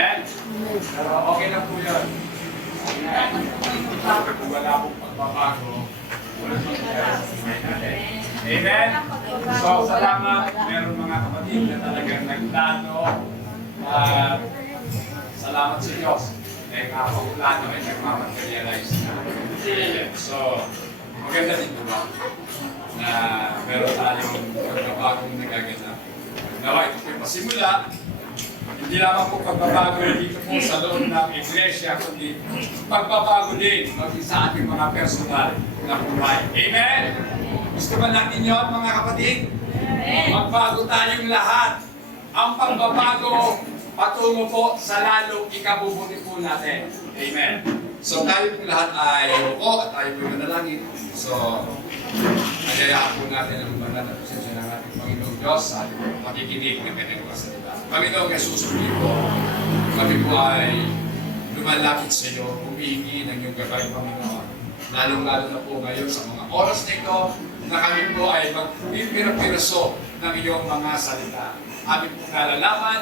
Amen? Pero okay lang po yun. Amen. Kung wala pong pagbabago, wala pong nangyari sa buhay natin. Amen? So, salamat. Meron mga kapatid na talagang nagplano at salamat sa Diyos. Dahil nakapaplano ay nagmamaterialize na. So, maganda din po ba? Na meron tayong pagbabagong nagaganap. Nawa, ito po yung pasimula. Hindi lamang po pagbabago dito po sa loob ng iglesia, kundi pagbabago din maging sa ating mga personal na buhay. Amen? Gusto ba natin yun, mga kapatid? Magbago tayong lahat. Ang pagbabago patungo po sa lalong ikabubuti po natin. Amen? So tayo po lahat ay upo at tayo po manalangin. So, nagyayaan po natin ang banal na presensya ng ating Panginoong Diyos sa ating makikinig ng kanyang mga salita. Panginoong Jesus, po, kami po ay lumalapit sa iyo, humihingi ng iyong gagawin, Panginoon. Lalong-lalo na po ngayon sa mga oras na ito na kami po ay magpipira-piraso ng iyong mga salita. Amin po nalalaman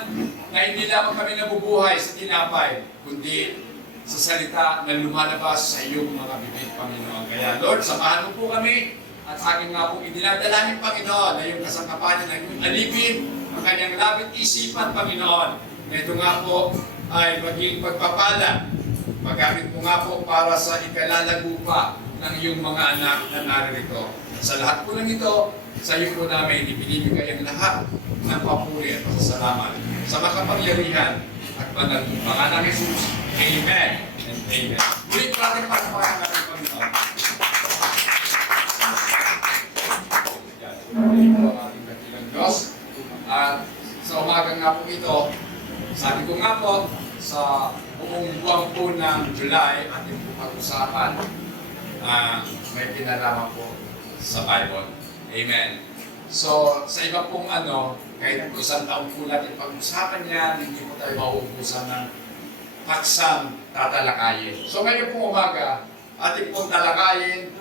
na hindi lamang kami nabubuhay sa tinapay, kundi sa salita na lumalabas sa iyong mga bibig, Panginoon. Kaya Lord, samahan mo po kami at aking nga po idinadalangin, Panginoon, na yung kasangkapan ng iyong alipin, ang kanyang labit isipan, Panginoon. Ito nga po ay maging pagpapala. Magamit mo nga po para sa ikalalago pa ng iyong mga anak na naririto. Sa lahat po ng ito, sa iyo po namin ibinibigay ang lahat ng papuri at pasasalamat sa makapangyarihan at banal ng pangalan ng Jesus. Amen and amen. Mulit po natin pagpapakain natin, Panginoon. Yan po ang ating dakilang Diyos. At sa umagang nga po ito, sabi ko nga po, sa buong buwan po ng July, ating po pag-usapan, may kinalaman po sa Bible. Amen. So, sa iba pong kahit po isang taon po natin pag-usapan yan, hindi po tayo mauubusan ng taksang tatalakayin. So, ngayon pong umaga, ating pong talakayin,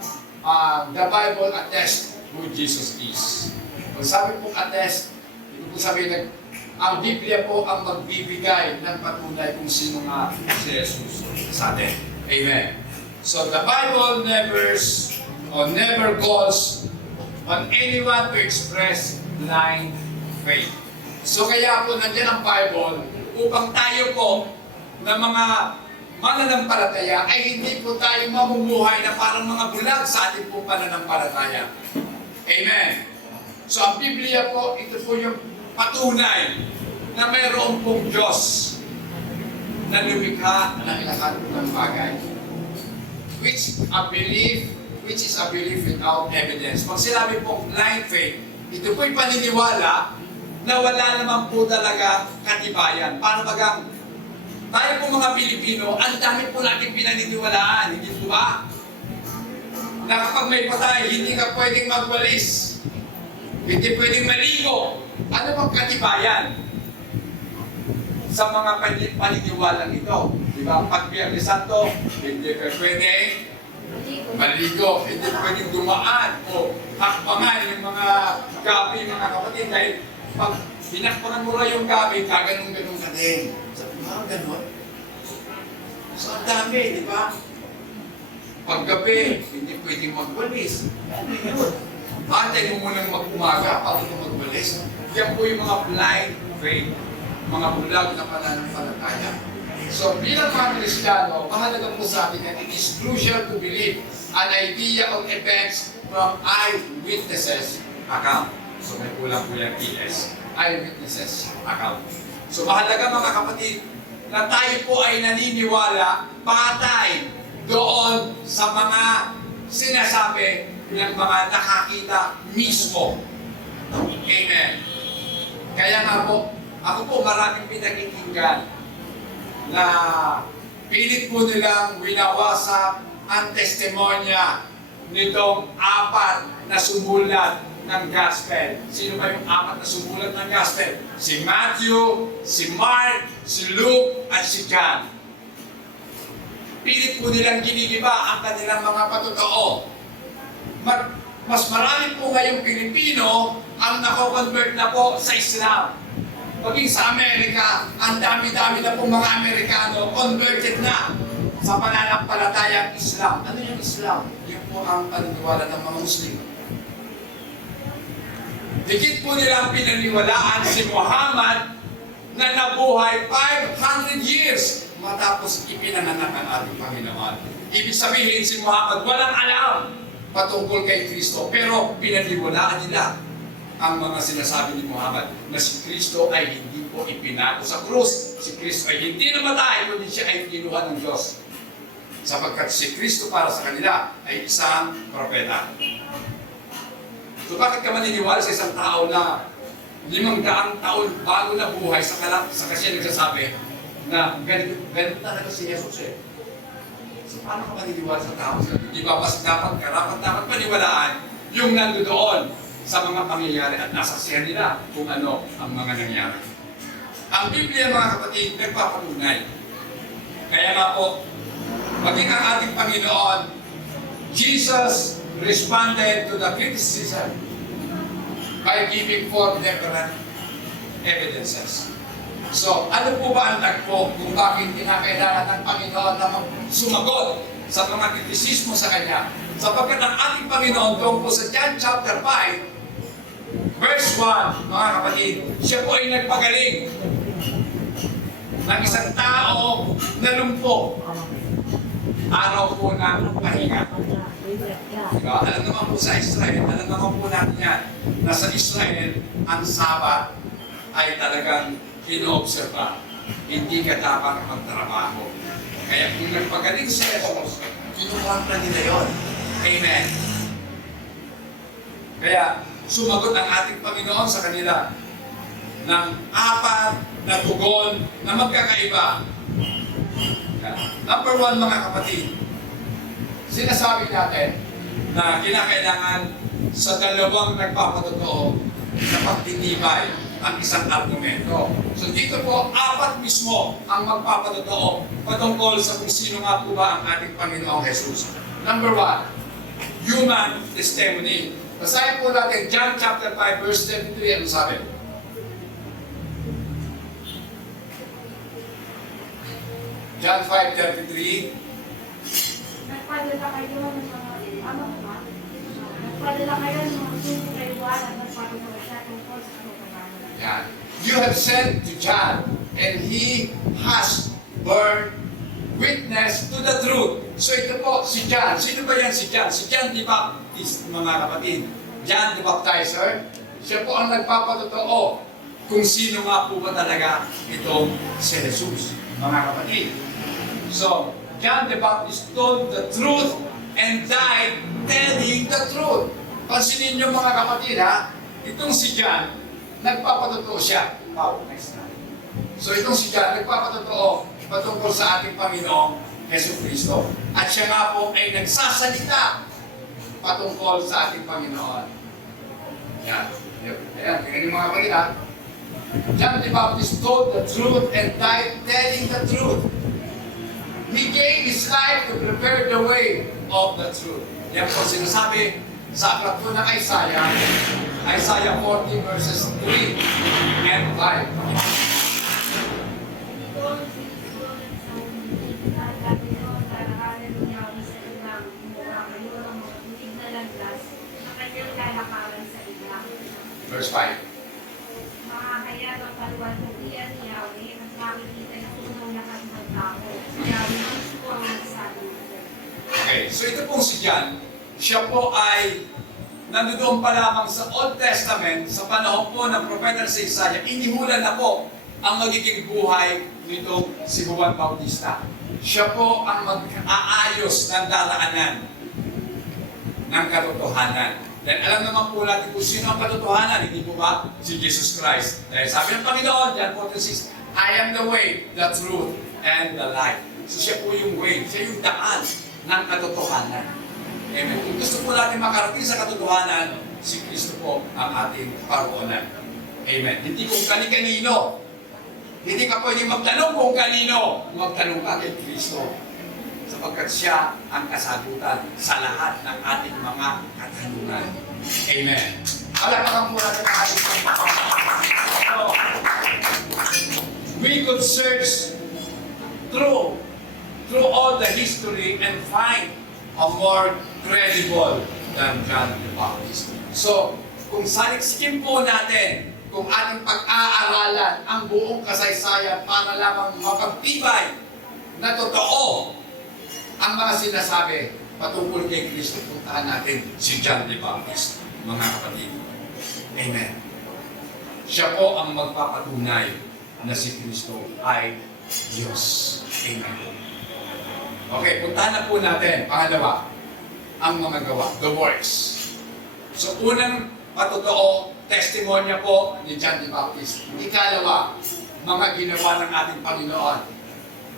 the Bible attests who Jesus is. Kung sabi pong attest, ito po sabihin, ang Biblia po ang magbibigay ng patunay kung sino nga si Jesus sa atin. Amen. So, the Bible never calls on anyone to express blind faith. So kaya po nandiyan ang Bible upang tayo po na mga mananampalataya ay hindi po tayo mamumuhay na parang mga bulag sa ating po pananampalataya. Amen. So ang Biblia po, ito po yung patunay na mayroon pong Diyos na lumikha ng lahat ng bagay. Which is a belief without evidence. Pag sinabi pong blind faith, ito po'y paniniwala na wala naman po talaga katibayan. Paano bagang tayo po mga Pilipino, ang dami po natin pinaniniwalaan, hindi po ba? Na kapag may patay, hindi ka pwedeng magwalis, hindi pwedeng maligo. Ano bang katibayan sa mga paniniwalang ito? Diba? Pag Biyernes Santo, hindi ka pwedeng maligo, hindi pwedeng dumaan o hakpangan yung mga gabi, mga kapatid, dahil pag hinakpangan mo lang yung gabi, kaganong-ganong ka din. Sabi mo, ganon? So, ang dami, di ba? Pag gabi, hindi pwedeng magwalis. Ano yun? Antay mo munang mag-umaga bago mo magwalis. Yan po yung mga blind faith, mga bulag na pananampalataya. So, bilang mga Kristiyano, mahalaga po sa atin yan, it is crucial to believe an idea of events from eyewitnesses account. So, may kulang po yung ES, eyewitnesses account. So, mahalaga mga kapatid, na tayo po ay naniniwala patay doon sa mga sinasabi ng mga nakakita mismo. Amen. Kaya nga po, ako po maraming pinakikinggan na pilit po nilang winawasak ang testimonya nitong apat na sumulat ng gospel. Sino ba yung apat na sumulat ng gospel? Si Matthew, si Mark, si Luke, at si John. Pilit po nilang ginigiba ang kanilang mga patotoo. Mas marami po ngayong Pilipino ang nako-convert na po sa Islam. Maging sa Amerika, ang dami-dami na pong mga Amerikano converted na sa pananampalatayang Islam. Ano yung Islam? Yun po ang paniniwala ng mga Muslim. Higit po nilang pinaniwalaan si Muhammad na nabuhay 500 years matapos ipinanganak ang ating Panginoon. Ibig sabihin si Muhammad walang alam patungkol kay Kristo, pero pinaniwalaan nila ang mga sinasabi ni Muhammad na si Kristo ay hindi po ipinago sa krus. Si Kristo ay hindi namatay, kundi siya ay kinuha ng Diyos. Sapagkat si Kristo para sa kanila ay isang propeta. So bakit ka maniniwala sa isang tao na 500 taon bago na buhay sa kasi nagsasabi na ganito talaga si Jesus eh. So paano ka maniniwala sa tao? Di ba mas dapat paniwalaan yung nandoon sa mga pangyayari at nasaksihan nila kung ano ang mga nangyari. Ang Biblia, mga kapatid, nagpapatunay. Kaya nga po, maging ang ating Panginoon, Jesus responded to the criticism by giving forth different evidences. So, ano po ba ang tagpo kung bakit kinakailangan ng Panginoon na sumagot sa mga kritisismo sa Kanya? Sapagkat ang ating Panginoon doon po sa John chapter 5, verse 1, mga kapatid, siya po ay nagpagaling ng isang tao na lumpo. Araw po ng pahinga. Diba? Alam naman po sa Israel, alam naman po natin yan, na sa Israel, ang Sabat ay talagang inoobserba. Hindi ka dapat magtrabaho. Kaya kung nagpagaling si Jesus, kinukuha na nila yun. Amen. Kaya sumagot ang ating Panginoon sa kanila ng 4 na tugon na magkakaiba. Number 1, mga kapatid, sinasabi natin na kinakailangan sa dalawang nagpapatotoo na pagtitibay ang isang argumento. So dito po, 4 mismo ang magpapatotoo patungkol sa kung sino nga po ba ang ating Panginoong Jesus. Number 1, human testimony. Basahin po natin John chapter 5 verse 33. Ano sabi? John 5:33. Nagpadala kayo ng mga nagpadala kayo ng mga sumukayuan at nagpadala siya tungkol sa katotohanan. Yan. You have sent to John, and he has borne witness to the truth. So ito po, si John. Sino ba yan si John? Si John the Baptist, mga kapatid. John the Baptizer. Siya po ang nagpapatotoo kung sino nga po ba talaga itong si Jesus, mga kapatid. So, John the Baptist told the truth and died telling the truth. Pansinin niyo, mga kapatid, ha? Itong si John, nagpapatotoo siya. Wow, nice na. So itong si John, nagpapatotoo patungkol sa ating Panginoong Yesu Cristo. At siya nga po ay nagsasalita patungkol sa ating Panginoon. Yan. Ayan, tingnan niyo, mga kapatid, ha? John the Baptist told the truth and died telling the truth. He gave his life to prepare the way of the truth. Yan po sinasabi sa aklat po ng Isaiah, Isaiah 40 verses 3 and 5. Verse 5. Makakaya ng kaluwalhatian ni Yahweh at makikita na unang lahat ng tao. Yahweh mismo ang nagsabi nito. Okay, so ito pong si John, siya po ay nandoon pa lamang sa Old Testament, sa panahon po ng propeta si Isaiah, inihulan na po ang magiging buhay nitong si Juan Bautista. Siya po ang mag-aayos ng daraanan ng katotohanan. Dahil alam naman po natin kung sino ang katotohanan, hindi po ba? Si Jesus Christ. Dahil sabi ng Panginoon, John 4:6, I am the way, the truth, and the life. So siya po yung way, siya yung daan ng katotohanan. Amen. Kung gusto po natin makarating sa katotohanan, si Kristo po ang ating paroonan. Amen. Hindi kung kani-kanino. Hindi ka pwede magtanong kung kanino. Magtanong ka kay Kristo. Sapagkat siya ang kasagutan sa lahat ng ating mga katanungan. Amen. Alapakan po natin ang ating so, we could search through all the history and find a more credible than John the Baptist. So, kung salikskin po natin, kung ating pag-aaralan ang buong kasaysayan para lamang mapagtibay na totoo ang mga sinasabi patungkol kay Kristo, puntahan natin si John the Baptist, mga kapatid. Amen. Siya po ang magpapatunay na si Kristo ay Diyos. Amen. Okay, puntahan na po natin. Pangalawa, ang mga gawa, the works. So, unang patotoo, testimonya po ni John the Baptist. Ikalawa, mga ginawa ng ating Panginoon.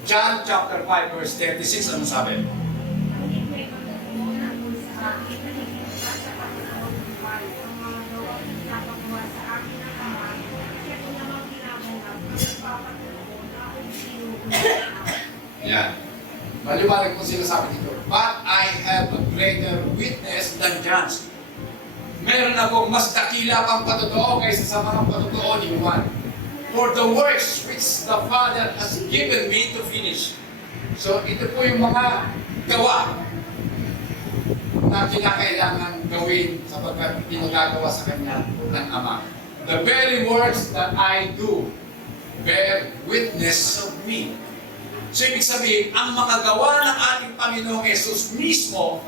John chapter 5 verse 36, ano sabi? Ang ikway magkatunan mo sa akin, at sa pagkakaroon ng buhay, ang mga gawang pinapagawa sa akin ng Ama, kaya kung namang ginaganap, ang nagpapatuloy na akong sinusunod. Yan. Maliwanag po sinasabi dito. But I have a greater witness than John's. Meron akong mas dakila pang patotoo kaysa sa mga patotoo ni Juan. For the works which the Father has given me to finish. So ito po yung mga gawa na kinakailangan gawin sapagkat pinagagawa sa Kanya ng Ama. The very works that I do bear witness of me. So ibig sabihin, ang mga gawa ng ating Panginoong Yesus mismo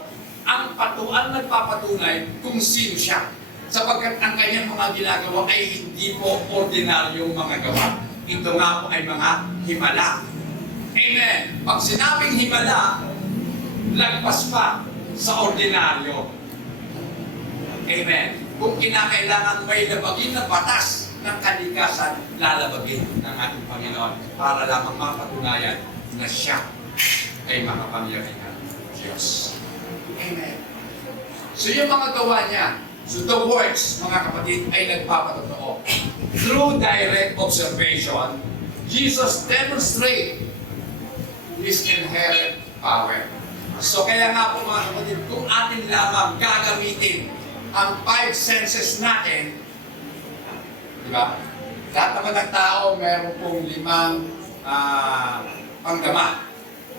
ang nagpapatunay kung sino siya. Sapagkat ang kanyang mga ginagawa ay hindi po ordinaryong mga gawa. Ito nga po ay mga himala. Amen. Pag sinabing himala, lagpas pa sa ordinaryo. Amen. Kung kinakailangan may labagin na batas ng kalikasan, lalabagin ng ating Panginoon para lamang mapatunayan na siya ay makapangyarihan Diyos. Amen. So yung mga gawa niya, so the works, mga kapatid, ay nagpapatotoo. Through direct observation, Jesus demonstrate His inherent power. So kaya nga po mga kapatid, kung atin lamang gagamitin ang 5 senses natin, di ba? Lahat naman ng tao, meron pong 5 panggama.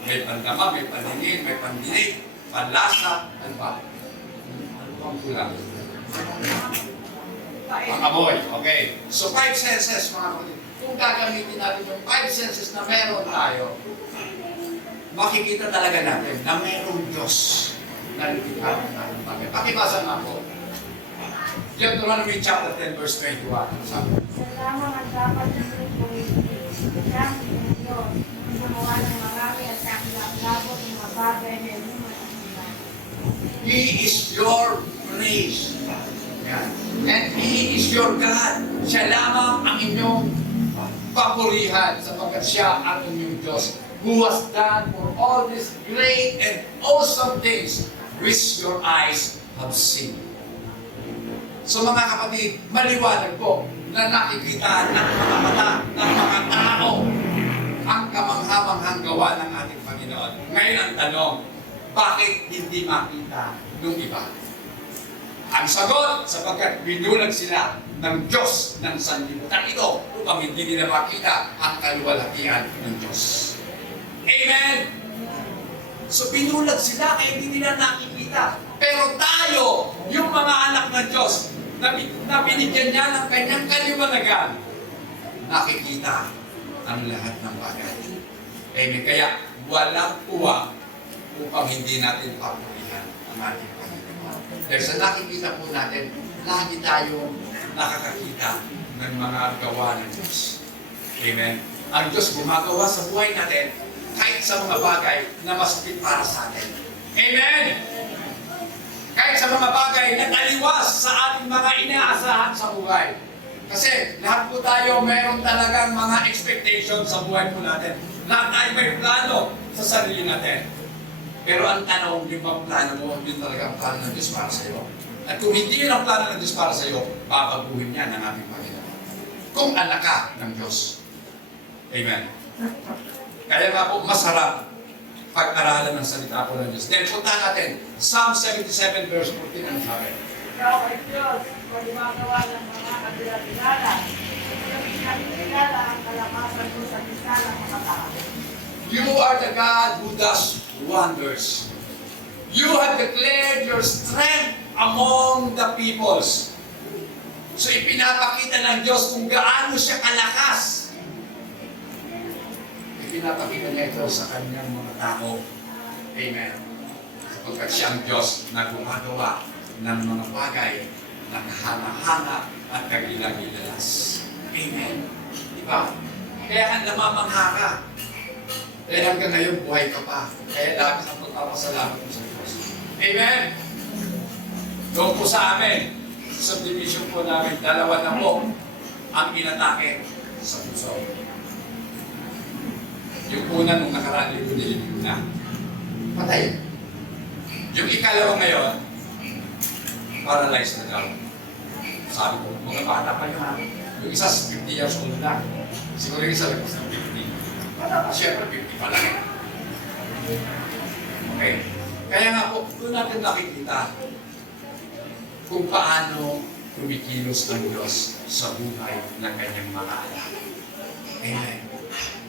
May pandama, may paningin, may pandinig, panlasa, ano ba? Ano bang kulang? Pangamoy, okay. So 5 senses, mga kapatid. Kung gagamitin natin yung 5 senses na meron tayo, makikita talaga natin na mayroong Diyos na nagkikita ng ating bagay. Pakibasa nga po. Deuteronomy chapter 10 verse 21. Sabi? Sa lamang ang dapat na sumusunod, siyang Diyos, ang gumawa ng marami at kakilap-labot ng mga bagay na hindi matanggihan. He is your praise. Yan. And He is your God. Siya lamang ang inyong papurihan sapagkat siya ang inyong Diyos who has done for all these great and awesome things which your eyes have seen. So mga kapatid, maliwanag po na nakikita ng mga mata ng mga tao ang kamangha-manghang gawa ng ating Panginoon. Ngayon ang tanong, bakit hindi makita ng iba? Ang sagot, sapagkat binulag sila ng Diyos ng sanlibutan ito upang hindi nila makita ang kaluwalhatian ng Diyos. Amen! So binulag sila kaya hindi nila nakikita. Pero tayo, yung mga anak ng Diyos, na binigyan niya ng kanyang kaliwanagan, nakikita ang lahat ng bagay. Amen. Kaya walang uwa upang hindi natin papurihan ang ating Panginoon. Dahil sa nakikita po natin, lagi tayo nakakakita ng mga gawa ng Diyos. Amen. Ang Diyos gumagawa sa buhay natin kahit sa mga bagay na masakit para sa atin. Amen! Kahit sa mga bagay na taliwas sa ating mga inaasahan sa buhay. Kasi lahat po tayo meron talagang mga expectations sa buhay po natin. Lahat tayo may plano sa sarili natin. Pero ang tanong, yung bang plano mo, yun talaga ang plano ng Diyos para sa iyo. At kung hindi yun ang plano ng Diyos para sa iyo, babaguhin niya ng ating Panginoon. Kung anak ka ng Diyos. Amen. Kaya nga po, masarap pag-aralan ng salita po ng Diyos. Then punta natin, Psalm 77 verse 14 ang sabi. Ikaw ay Diyos, Pagmagawa ng mga kabilang-bilala. Yung pinag-bilala ang kalakasan mo sa gitna ng mga tao. You are the God who does wonders. You have declared your strength among the peoples. So ipinapakita ng Diyos kung gaano siya kalakas. Ipinapakita niya ito sa kanyang mga tao. Amen. Sapagkat siya ang Diyos na gumagawa ng mga bagay na kahanga-hanga at kagilagilalas. Amen. Diba? Kaya ka namamangha ka. Kaya hanggang ngayon, buhay ka pa. Kaya labis ang pagpapasalamat mo sa Diyos. Amen? Doon po sa amin, sa subdivision po namin, 2 na po ang inatake sa puso. Yung una nung nakaraan, nilimit na. Patay. Yung ikalawa ngayon, paralyzed na daw. Sabi ko, mga bata pa yun. Yung isa, 50 years old na. Siguro yung isa, lagos ng 50. Bata pa, syempre, 50 pa lang. Okay. Kaya nga po, doon natin nakikita kung paano kumikilos ang Diyos sa buhay ng kanyang mga anak. Amen.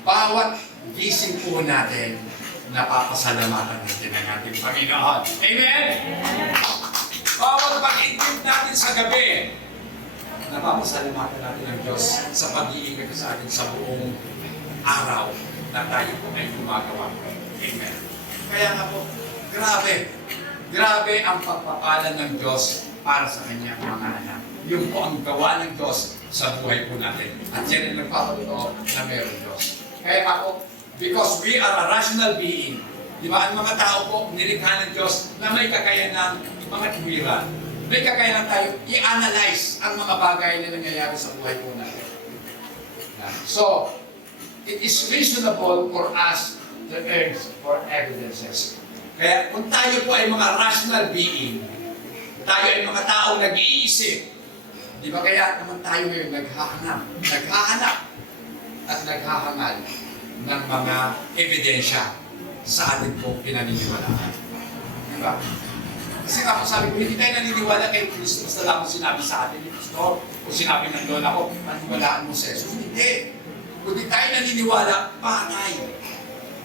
Bawat gising po natin, napapasalamatan natin ang ating Panginoon. Amen! Bawat pag-intip natin sa gabi, napapasalamatan natin ang Diyos sa pag-iingat sa atin sa buong araw na tayo po ay gumagawa. Amen. Kaya nga po, grabe ang pagpapalan ng Diyos para sa kanyang mga anak. Yung po ang gawa ng Diyos sa buhay po natin. At yan ang nagpapatuto na meron Diyos. Kaya ako, because we are a rational being, di ba, ang mga tao po, nilikha ng Diyos na may kakayanan mga tuwiran. May kakayanan tayo i-analyze ang mga bagay na nangyayari sa buhay po natin. So, it is reasonable for us to ask for evidences. Kaya kung tayo po ay mga rational being, tayo ay mga taong nag-iisip, di ba kaya naman tayo ngayon naghahanap at naghahangal ng mga ebidensya sa ating pong pinaniniwalaan. Di ba? Kasi ako sabi ko, hindi tayo naniniwala kay Kristo basta lang sinabi sa atin ni Pastor o sinabi ng lola ko, paniwalaan mo sa Jesus. Hindi. Kundi tayo naniniwala, patay.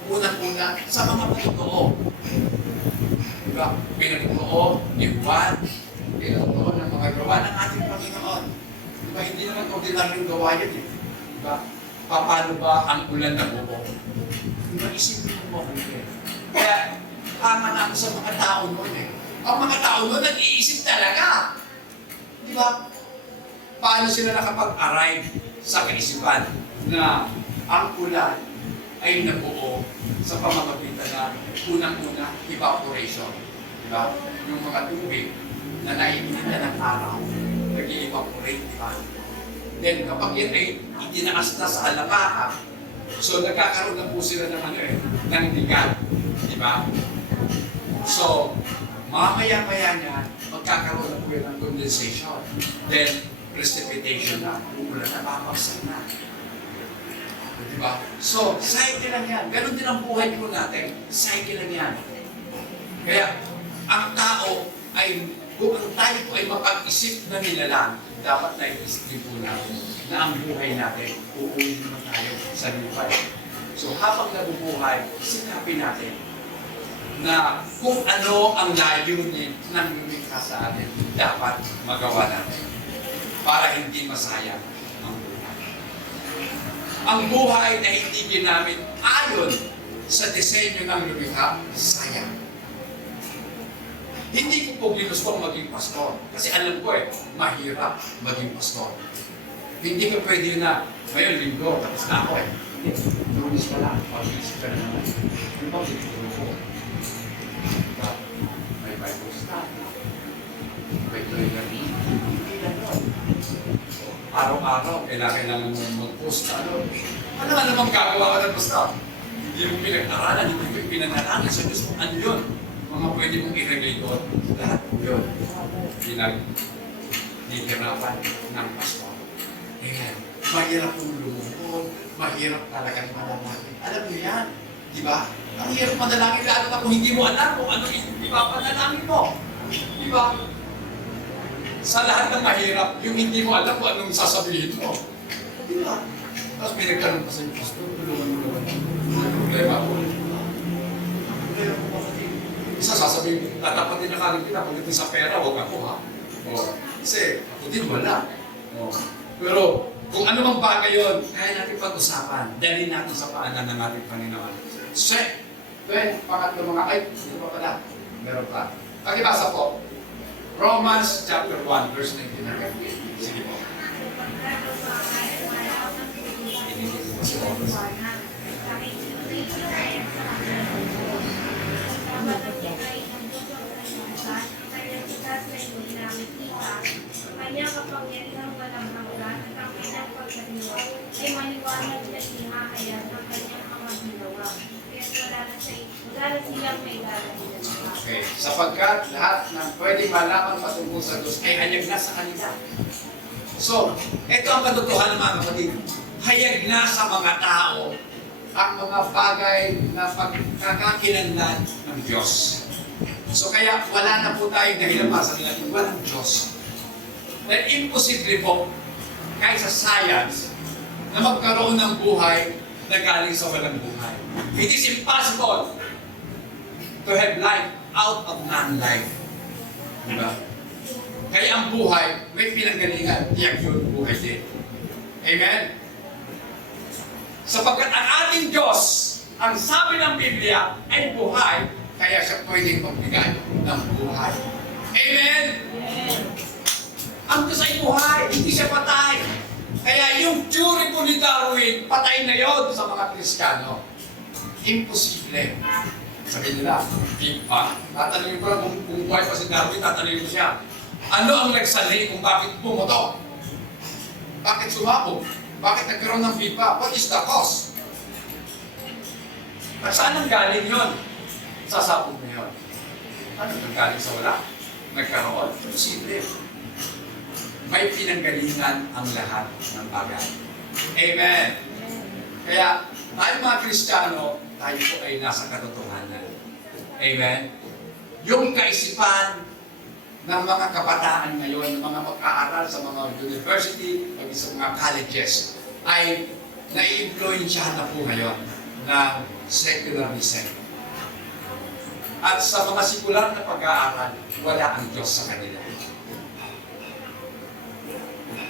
Unang-una sa mga patotoo. Diba? Pinatotoo ni Juan, pinatotoo ng mga gawa ng ating Panginoon. Diba? Hindi naman ordinaryong gawa yun eh. Diba? Paano ba ang ulan na buo? Diba? Isipin mo hindi. Kaya, tama na ako sa mga tao noon eh. Ang mga tao noon, nag-iisip talaga. Diba? Paano sila nakapag-arrive sa kaisipan na ang ulan ay nabuo sa pamamagitan na unang-una evaporation. Diba? Yung mga tubig na naiinita ng araw, nag-evaporate, diba? Then kapag yan ay itinaas na sa alapaha, so nagkakaroon na po sila ng ng bigat. Diba? So, mamaya-maya niya, magkakaroon na po yan ng condensation. Then, precipitation na, umulan na, papaksan na. Diba? So, cycle lang yan. Ganon din ang buhay po natin. Cycle lang yan. Kaya, ang tao ay, kung ang tayo po ay mapag-isip na nilalang, dapat na-isip din po natin na ang buhay natin, uuwi naman tayo sa lupa. So, habang nabubuhay, sinapin natin na kung ano ang layunin ng lumikha sa atin, dapat magawa natin para hindi masayang ang buhay. Ang buhay na hindi ginamit ayon sa disenyo ng lumikha, sayang. Hindi ko po ginustong maging pastor. Kasi alam ko mahirap maging pastor. Hindi ka pwede na, ngayon linggo, tapos na ako Lunes pa lang, pag-isip ka na naman. Ano ba pinituro ko? May Bible study. May training. Hindi lang yun. Araw-araw, kailangan mo mag-post na ano nga namang gagawa ka ng pastor? Hindi mo pinag-aralan, hindi mo pinag-aralan sa Diyos kung ano yun. Mga pwede mong i-relay doon. Lahat yun. Pinag-ditirapan ng pastor. Amen. Mahirap kong lumukod. Mahirap talagang manalangin. Alam niyo yan. Di ba? Ang hirap manalangin lalo na kung hindi mo alam kung ano ipapanalangin mo. Di ba? Sa lahat ng mahirap, yung hindi mo alam kung anong sasabihin mo. Di ba? Tapos may nagtanong pa sa'yo, Pastor, tulungan mo naman. May problema ako. Problema ko kapatid. Isa sasabihin, tatapatin na kanin kita, pagdating sa pera, huwag ako ha. O, kasi ako din wala. O, pero kung ano mang bagay yun, kaya natin pag-usapan. Dalhin natin sa paanan ng ating Panginoon. Check! Then, pangatlo mga, ay, hindi pa pala. Meron pa. Pakibasa po. Romans chapter 1, verse 19. Sige po. Kanyang kapangyarihan walang hanggan at ang kanyang pagkaliwa ay maliwanag at hinahayag ng kanyang mga ginawa. Kaya wala na siyang may lalagyan. Okay. Sapagkat lahat ng pwedeng malaman patungkol sa Diyos ay hayag na sa kanila. So, ito ang katotohanan mga kapatid. Hayag na sa mga tao ang mga bagay na pagkakakilanlan ng Diyos. So kaya wala na po tayong dahilan para sabihin natin, walang Diyos. Dahil imposible po, kahit sa science, na magkaroon ng buhay na galing sa walang buhay. It is impossible to have life out of non-life. Diba? Kaya ang buhay, may pinanggalingan, tiyak yun buhay din. Amen? Sapagkat ang ating Diyos, ang sabi ng Biblia, ay buhay, kaya siya pwedeng magbigay ng buhay. Amen? Ang Diyos ay buhay, hindi siya patay. Kaya yung theory po ni Darwin, patay na yon sa mga Kristiyano. Imposible. Sabi nila, Big Bang. Tatanungin ko lang kung buhay pa si Darwin, tatanungin ko siya. Ano ang nagsanay kung bakit bumoto? Bakit sumabog? Bakit nagkaroon ng Big Bang? What is the cause? At saan ang galing yun? Sasabog na yun. Ano ang galing sa wala? Nagkaroon? Imposible. May pinanggalingan ang lahat ng bagay. Amen. Kaya, tayo mga Kristiyano, tayo po ay nasa katotohanan. Amen. Yung kaisipan ng mga kabataan ngayon, ng mga mag-aaral sa mga university, o sa mga colleges, ay na-influensyahan na po ngayon ng secularism. At sa mga sikular na pag-aaral, wala ang Diyos sa kanila.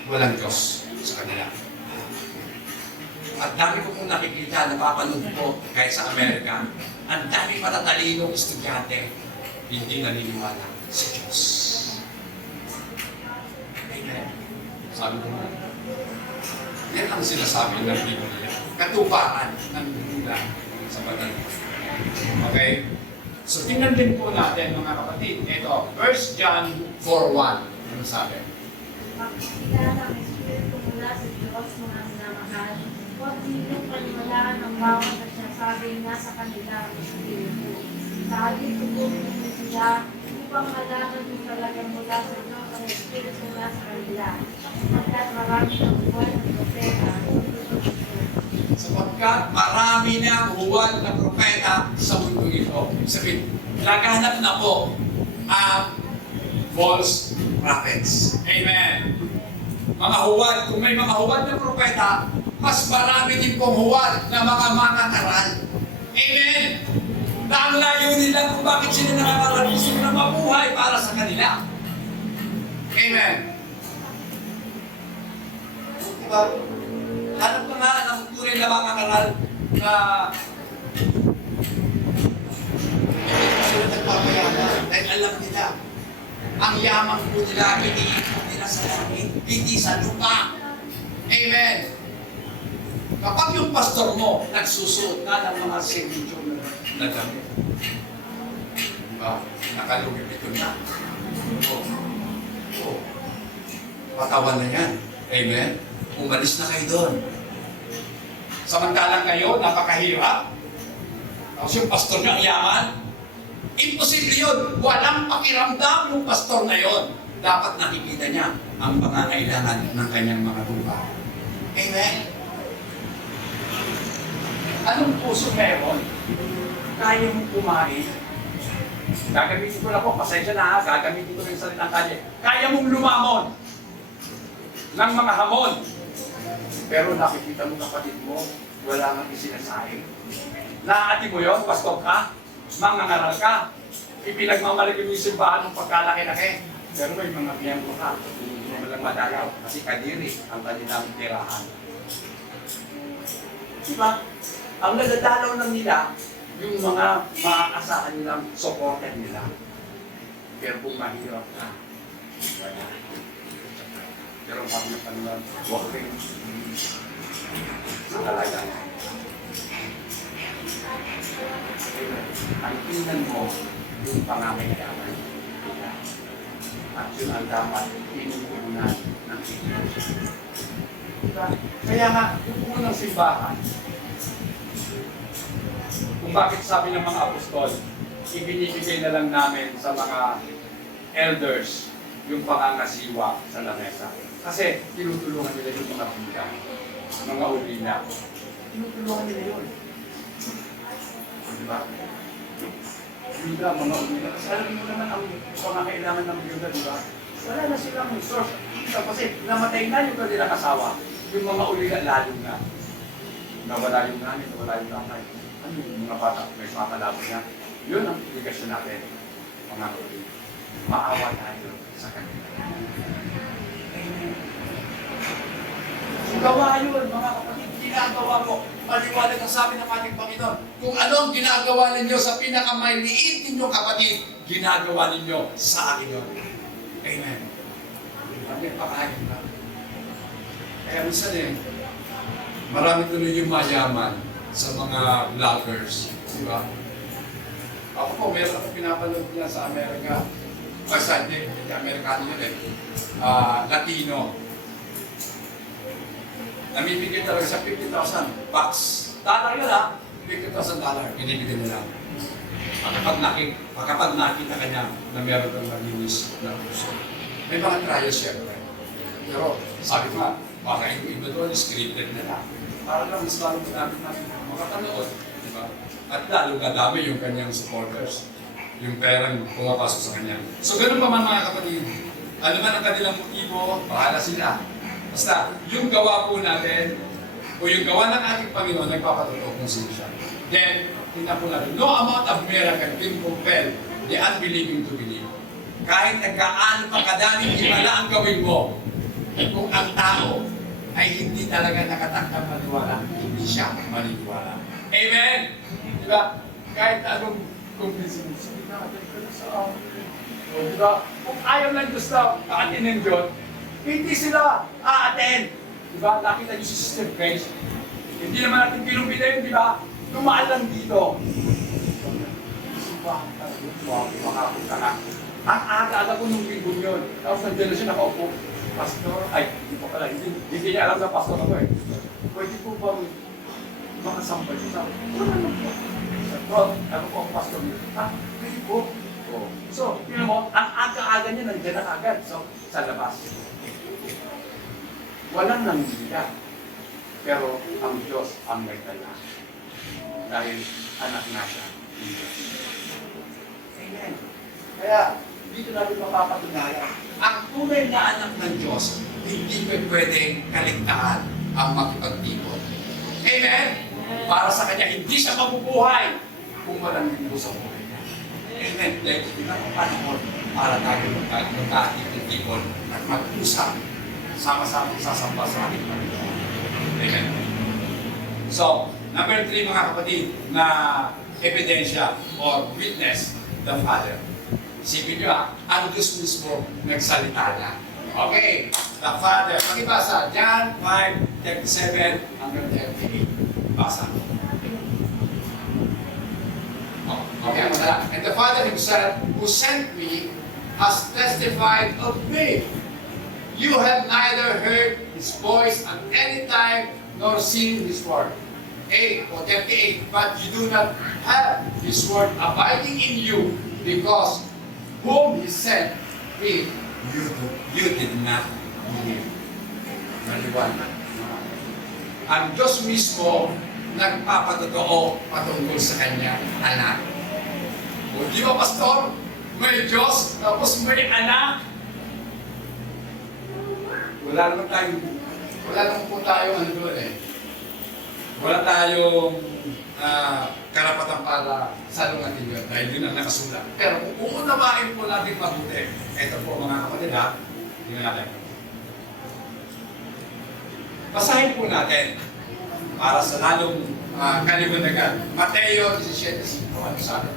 Walang Diyos sa kanila. At dami ko pong nakikita, napapanood po kahit sa Amerika, ang dami matatalinong estudyante, hindi naniniwala sa Diyos. Amen. Sabi ko nga, yan ang sinasabi ng Biblia. Katuparan ng Buddha sa banal. Okay? So, tingnan din po natin mga kapatid. Ito, 1 John 4:1. Ano sabi? Magpapakilala ang Espiritu mula sa Diyos mga minamahal. Huwag ninyong paniwalaan ang bawat nagsasabi na sa kanila ang Espiritu. Sa halip tugunin niyo sila upang malaman yung talagang mula sa Diyos ang Espiritu mula sa kanila. Sapagkat marami ng buwan ng propeta. Sapagkat marami na huwad na propeta sa mundo ito. Sabihin, naghahanap na po ang false prophets. Amen. Mga huwad, kung may mga huwad na propeta, mas marami din pong huwad na mga mangangaral. Amen. Na ang layunin lang kung bakit sila nangangaral, gusto na mabuhay para sa kanila. Amen. Diba? Hanap ka nga ng tunay na mangangaral na hindi sila nagpapayaman dahil alam nila ang yaman po nila iniikot nila sa langit, hindi sa lupa. Amen. Kapag yung pastor mo nagsusuot na ng mga signature na damit, diba? Nakalugip ito na. Patawan na yan. Amen. Umalis na kayo doon. Samantalang kayo, napakahirap. Tapos yung pastor niyo ang yaman, imposible yun. Walang pakiramdam yung pastor na yun. Dapat nakikita niya ang pangangailangan ng kanyang mga lupa. Amen? Anong puso meron? Kaya mong kumain Gagamitin ko na po, pasensya na ha, gagamitin ko na yung salitang kalye. Kaya mong lumamon ng mga hamon. Pero nakikita mo kapatid mo, wala nang isinasahin. Naati mo yun, pastor ka, mangangaral ka, ipinagmamalaki mo yung simbahan ng pagkalaki-laki. Pero may mga miyembro ka, hindi mo lang madalaw kasi kadiri ang kanilang tirahan. Diba? Ang nadadalaw lang nila, yung mga maaasahan nilang supporter nila. Pero kung mahirap ka, wala. Pero pag napanulan, huwag rin talaga. Ang tingnan mo, yung pangangailangan. At yun ang dapat inuunan ng Iglesia. Diba? Kaya nga, yung unang simbahan, kung bakit sabi ng mga apostol, ibinibigay na lang namin sa mga elders yung pangangasiwa sa lamesa. Kasi tinutulungan nila yung mga bida, mga ulila. Tinutulungan nila yun. Diba? Bida, mga ulila. Kasi alam mo naman ang pangangailangan ng bida, diba? Wala na silang source. Kasi namatay na yung kanilang asawa. Yung mga ulila lalo na. Nawala yung nanay, nawala yung nanay. Ano yung mga bata, may makalabo niya. Yun ang obligasyon natin, mga kapatid. Maawa tayo sa kanila. Kung gawa yun, mga kapatid, ginagawa mo. Maliwanag ang sabi ng ating Panginoon. Kung ano ang ginagawa ninyo sa pinakamaliliit ninyong kapatid, ginagawa ninyo sa akin yun. Amen. Amen, pakain ba? Kaya minsan marami tuloy yung mayaman sa mga vloggers, di ba? Ako po, meron ako pinapanood niya sa Amerika. Basta hindi Amerikano yun Latino. Namibigay talaga sa $50,000 bucks. Dollar yun $50,000. Binibigyan nila. Kapag nakita ka niya na meron kang malinis na puso. May mga trials siyempre. Pero sabi ko nga, baka yung iba doon, scripted na lang. Para lang mas lalo namin makakanood. Diba? At lalo kadami yung kanyang supporters. Yung perang pumapasok sa kanya. So ganun pa man mga kapatid. Ano man ang kanilang motibo, bahala sila. Basta, yung gawa po natin, o yung gawa ng ating Panginoon, nagpapatotoo kung sino siya. Then, tingnan po natin, no amount of miracle can compel the unbelieving to believe. Kahit nagkaano pa kadaming himala ang gawin mo, kung ang tao ay hindi talaga nakatakdang maniwala, hindi siya maniniwala. Amen? Diba? Kahit anong convincing, sabi natin ka na sa amin. Diba? Kung ayaw ng Diyos na aatinin Diyos, hindi sila a-attend. Diba? Nakita niyo si Sister Grace. Hindi naman natin kinumpita yun, diba? Tumaan lang dito. Simbahan ka rin. Makakot ka na. Ang aga-aga ko nung linggo yun. Tapos nandiyan na siya nakaupo. Pastor, ay, hindi po pala. Hindi niya alam na pastor ako Pwede po bang makasampal niyo sa akin? Wala naman po. Ako po ang pastor niyo. Pwede po. So, yun mo, ang aga-aga niya nandiyan na agad. So, sa labas. Walang nangyayari. Pero ang Diyos ang nagdala. Dahil anak na siya ng Diyos. Amen. Kaya, dito natin mapapatunayan. Ang tunay na anak ng Diyos, hindi pwedeng kaligtaan ang makipagtipon. Amen? Para sa Kanya, hindi siya mabubuhay kung walang linggo sa buhay niya. Amen. Dahil ito na ang panahon para tayo magkatipon-tipon at mag-usap sama-sama sasamba sa ating Panginoon. Amen. So, number 3 mga kapatid na ebidensya or witness, the Father. Isipin nyo ang Diyos mismo nagsalita na. Okay, the Father. Pakibasa, John 5:37 hanggang 38. Basa. Okay, madala. And the Father Himself who sent me has testified of me. You have neither heard His voice at any time nor seen His word. 8 or 38. But you do not have His word abiding in you because whom He sent, you did not believe. Maliwanag. Ang Diyos mismo nagpapatotoo patungkol sa Kanyang anak. O di ba, Pastor? May Diyos, tapos may anak. Wala naman po tayo ano doon eh. Wala tayong karapatan para salungatin yun dahil yun ang nakasulat. Pero kung uunawain po natin mabuti, ito po mga kapatid ha, tingnan natin. Basahin po natin para sa lalong kaliwanagan. Mateo 17:5, ano sabi?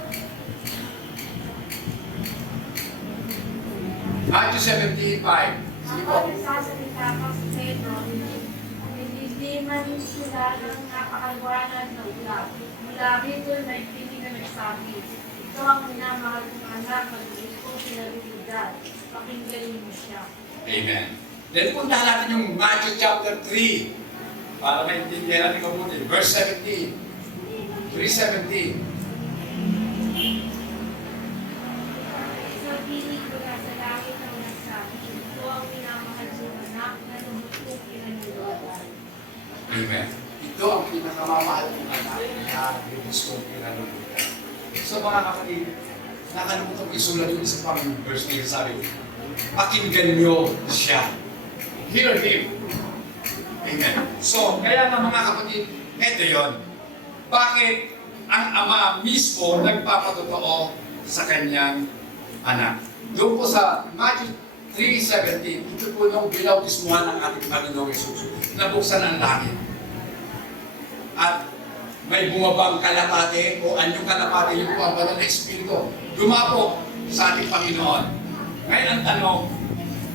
Matthew 17:5. Sige po. Ako nagsasalita ko si Pedro, hindi man sila ng napakaliwanag na ulap. Mula rito na hindi na nagsabi, ito ang minamahal kong anak at gusto kong pinalilidad. Pakinggan mo siya. Amen. Then puntahan natin yung Matthew chapter 3 para maintindihan natin mabuti. Verse 17. 3:17. Sa piling ko na sa langit ang nagsabi, ito ang minamahal kong anak na lubos kong pinalilidad. Amen. Ito ang pinakamamahal kong anak na lubos kong pinalulutan. So mga kapatid, nakalimutan ko isulat yung isa pang verse na sabi, pakinggan niyo siya. Hear him. Amen. So, kaya nga mga kapatid, ito yon. Bakit ang ama mismo nagpapatotoo sa kanyang anak? Doon po sa Matthew 3:17, ito po nung binautismuhan ng ating Panginoong Yesus. Nabuksan ang langit. At may bumabang kalapate o anyong kalapate yung po ang banal na Espiritu. Dumapo sa ating Panginoon. Ngayon ang tanong,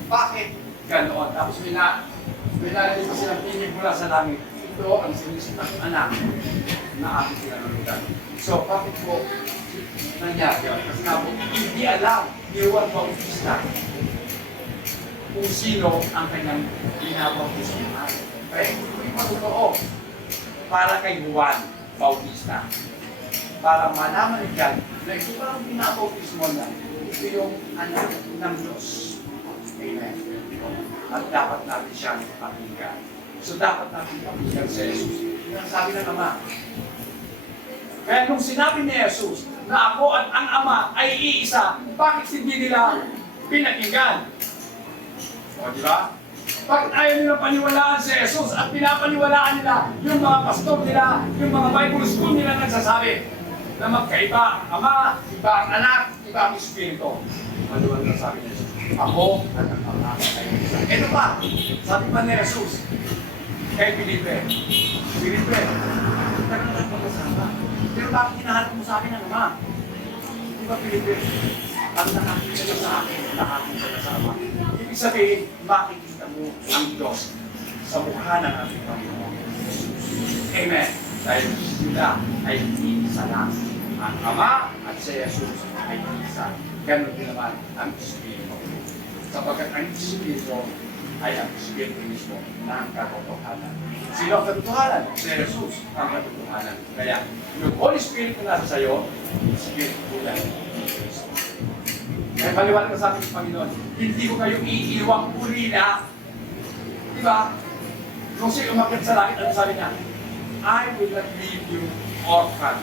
bakit ganoon? Tapos binalagay pa silang pinig mula sa langit. Ito ang sinisitang anak na ating pinanulutan. So, bakit po nangyari yun? Kasi nga po, hindi alam ni Juan Bautista kung sino ang kanyang binabautismuhan. Kaya ito yung matotoo para kay Juan Bautista. Para malaman niya na ito parang binabautismo na ito yung anak ng Diyos. Amen. At dapat natin siyang pakinggan. So dapat natin pakinggan si Jesus. Yan ang sabi ng Ama. Kaya nung sinabi ni Jesus na ako at ang Ama ay iisa, bakit hindi nila pinakinggan? O di ba? Bakit ayaw nila paniwalaan si Jesus at pinapaniwalaan nila yung mga pastor nila, yung mga Bible school nila nagsasabi na magkaiba ang Ama, iba ang Anak, iba ang Espiritu. Maluwag na sabi ni Jesus. Ako at ang Ama ay isa. Ito pa, sabi pa ni Jesus kay Felipe, Felipe, nagkakat magkasama. Pero bakit hinahanap mo sa akin ang Ama? Di ba Felipe, ang nakakita na sa akin, nakakita na sa Ama. Ibig sabihin, makikita mo ang Diyos sa mukha ng ating Panginoon. Amen. Dahil sila ay iisa lang. Ang Ama at si Jesus ay isa. Ganon din naman ang Espiritu. Sapagkat ang Espiritu ay ang Espiritu mismo ng katotohanan. Sino ang katotohanan? Si Jesus ang katotohanan. Kaya yung Holy Spirit na nasa sa'yo, Espiritu po yan. Kaya paliwanag na sa ating Panginoon, hindi ko kayo iiwang ulila. Diba? Nung siya umakyat sa langit, ano sabi niya? I will not leave you orphan.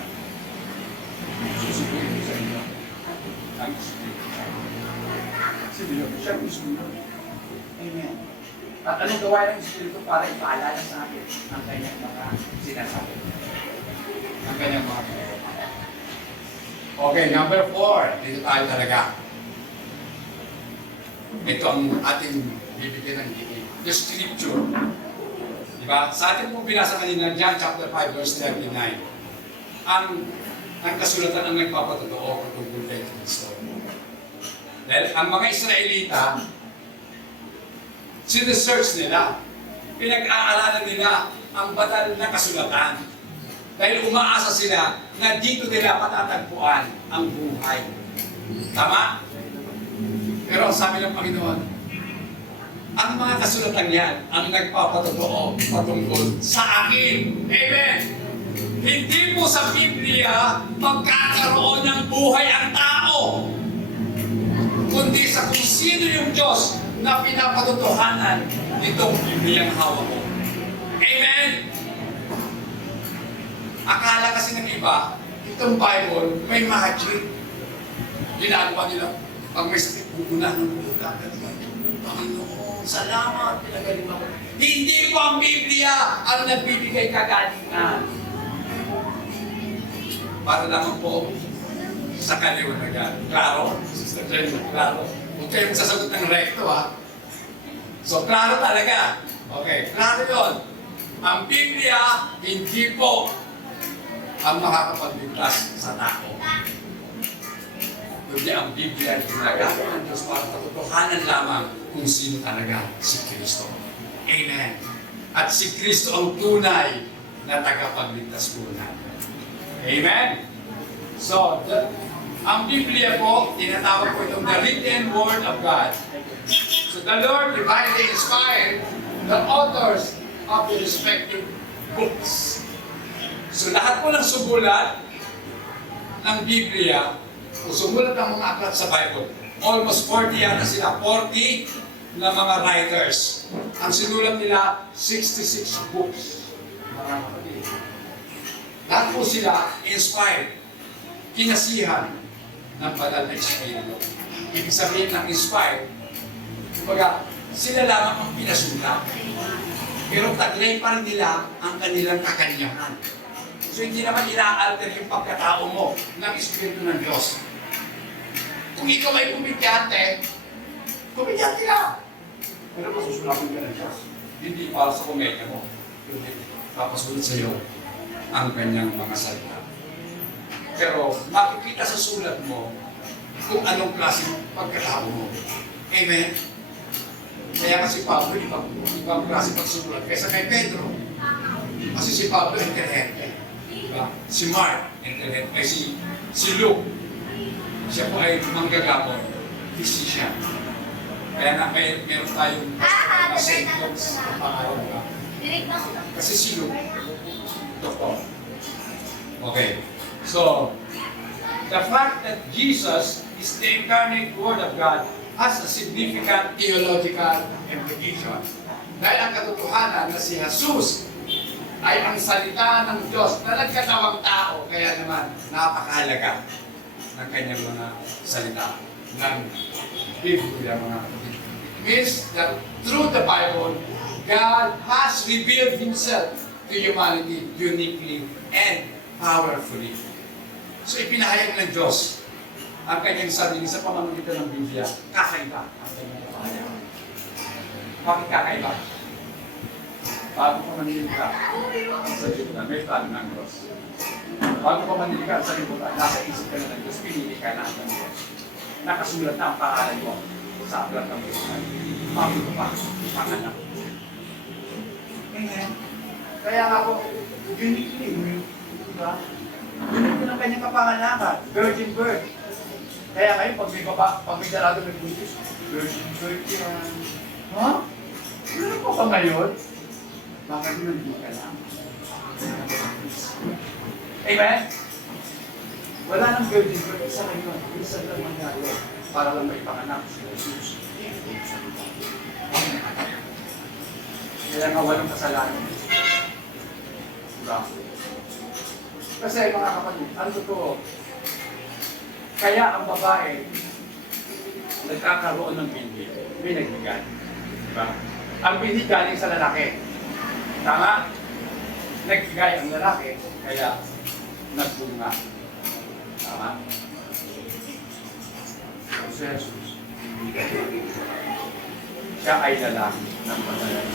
Susubuhin ko sa inyo. Ang Espiritu sa inyo. Kasi siya gusto nyo. Amen. At anong gawain ng Espiritu para ipaalala sa akin ang kanyang mga sinasabi? Ang kanyang mga pinagawa. Okay, number 4. Dito tayo talaga. Ito ang ating bibigyan ng diin. The Scripture. Diba? Sa ating pong binasa kanina, John chapter 5, verse 39. Ang kasulatan ang nagpapatotoo tungkol kay Kristo. Dahil ang mga Israelita, sinesearch nila, pinag-aaralan nila ang banal na kasulatan. Dahil umaasa sila na dito nila patatagpuan ang buhay. Tama? Pero sabi ng Panginoon, ang mga kasulatan yan ang nagpapatotoo patungkol sa akin. Amen! Hindi po sa Biblia magkakaroon ng buhay ang tao, kundi sa kung sino yung Diyos na pinapatotohanan nitong Bibliang hawak ko. Amen! Akala kasi ng iba, itong Bible may magic. ginagawa nila, pag may sakit, pupunan ng buta. Panginoon, salamat, pinagaling ako. Hindi po ang Biblia ang nagbibigay kagalingan. Para naman po sa kaliwanagan. Klaro? Sister Jen, klaro. Huwag kayong sasagot ng recto, ha? So, klaro talaga. Okay, klaro yun. Ang Biblia, hindi po ang makakapagligtas sa tao. Kundi ang Biblia ay ginagamit ng Diyos para patutuhanan lamang kung sino talaga si Kristo. Amen. At si Kristo ang tunay na tagapagligtas po natin. Amen? So, ang Biblia po, tinatawag po itong the written Word of God. So, the Lord divinely inspired the authors of the respective books. So, lahat po ng sumulat ng Biblia, o sumulat ng mga aklat sa Bible, almost 40 yata sila, 40 na mga writers. Ang sinulat nila, 66 books. Marami pa din. Lahat po sila inspired, kinasihan ng banal na Espiritu. Ibig sabihin ng inspired, kumbaga, sila lamang ang pinasulat. Pero taglay pa rin nila ang kanilang kakaniyahan. So hindi naman ina-alter yung pagkatao mo ng Espiritu ng Diyos. Kung ikaw ay komedyante ka. Pero masusulatan ka ng Diyos. Hindi para sa komedya mo. Papasunod sa iyo ang kanyang mga salita. Pero makikita sa sulat mo kung anong klaseng pagkatao mo. Amen? Kaya kasi Pablo, ibang klase pagsulat kaysa kay Pedro. Kasi si Pablo, intelihente. Diba? Si Mark, intelihente. Ay si Luke, siya po ay manggagapon. Physician. Kaya na meron tayong St. Luke's na pangalan. Diba? Kasi si Luke, doktor. Okay. So, the fact that Jesus is the incarnate Word of God has a significant theological implication. Dahil ang katotohanan na si Jesus ay ang salita ng Diyos na nagkatawang tao, kaya naman napakahalaga ng kanyang mga salita ng Biblia, mga kapatid. It means that through the Bible, God has revealed Himself to humanity uniquely and powerfully. So ipinahayag ng Diyos ang kanyang sarili sa pamamagitan ng Biblia, kakaiba ang kanyang pahayag. Bakit kakaiba? Bago ka maniliga sa liputan, may plano ng Diyos. Bago ka maniliga sa liputan, nasa isip ka na ng Diyos, pinili ka na ng Diyos. Nakasulat na ang pangalan mo sa aklat ng liputan. Bago ka pa, pangalan. Amen. Kaya nga po, uniquely, diba? Ito ng kanyang kapanganakan, virgin birth. Kaya ngayon, pag may dalado may buntis, virgin birth yan. Ha? Ano po ka ngayon? Bakit hindi ka lang? Amen? Wala nang virgin birth, isa ngayon. Isa lang mangyari para lang may panganak si Jesus. Kaya nga walang kasalanan. Diba? Kasi mga kapatid, ang totoo, kaya ang babae nagkakaroon ng binhi, may nagbigay. Diba? Ang binhi galing sa lalaki. Tama? Nagbigay ang lalaki, kaya nagbunga. Tama? Si Jesus, siya ay lalaki ng madalas.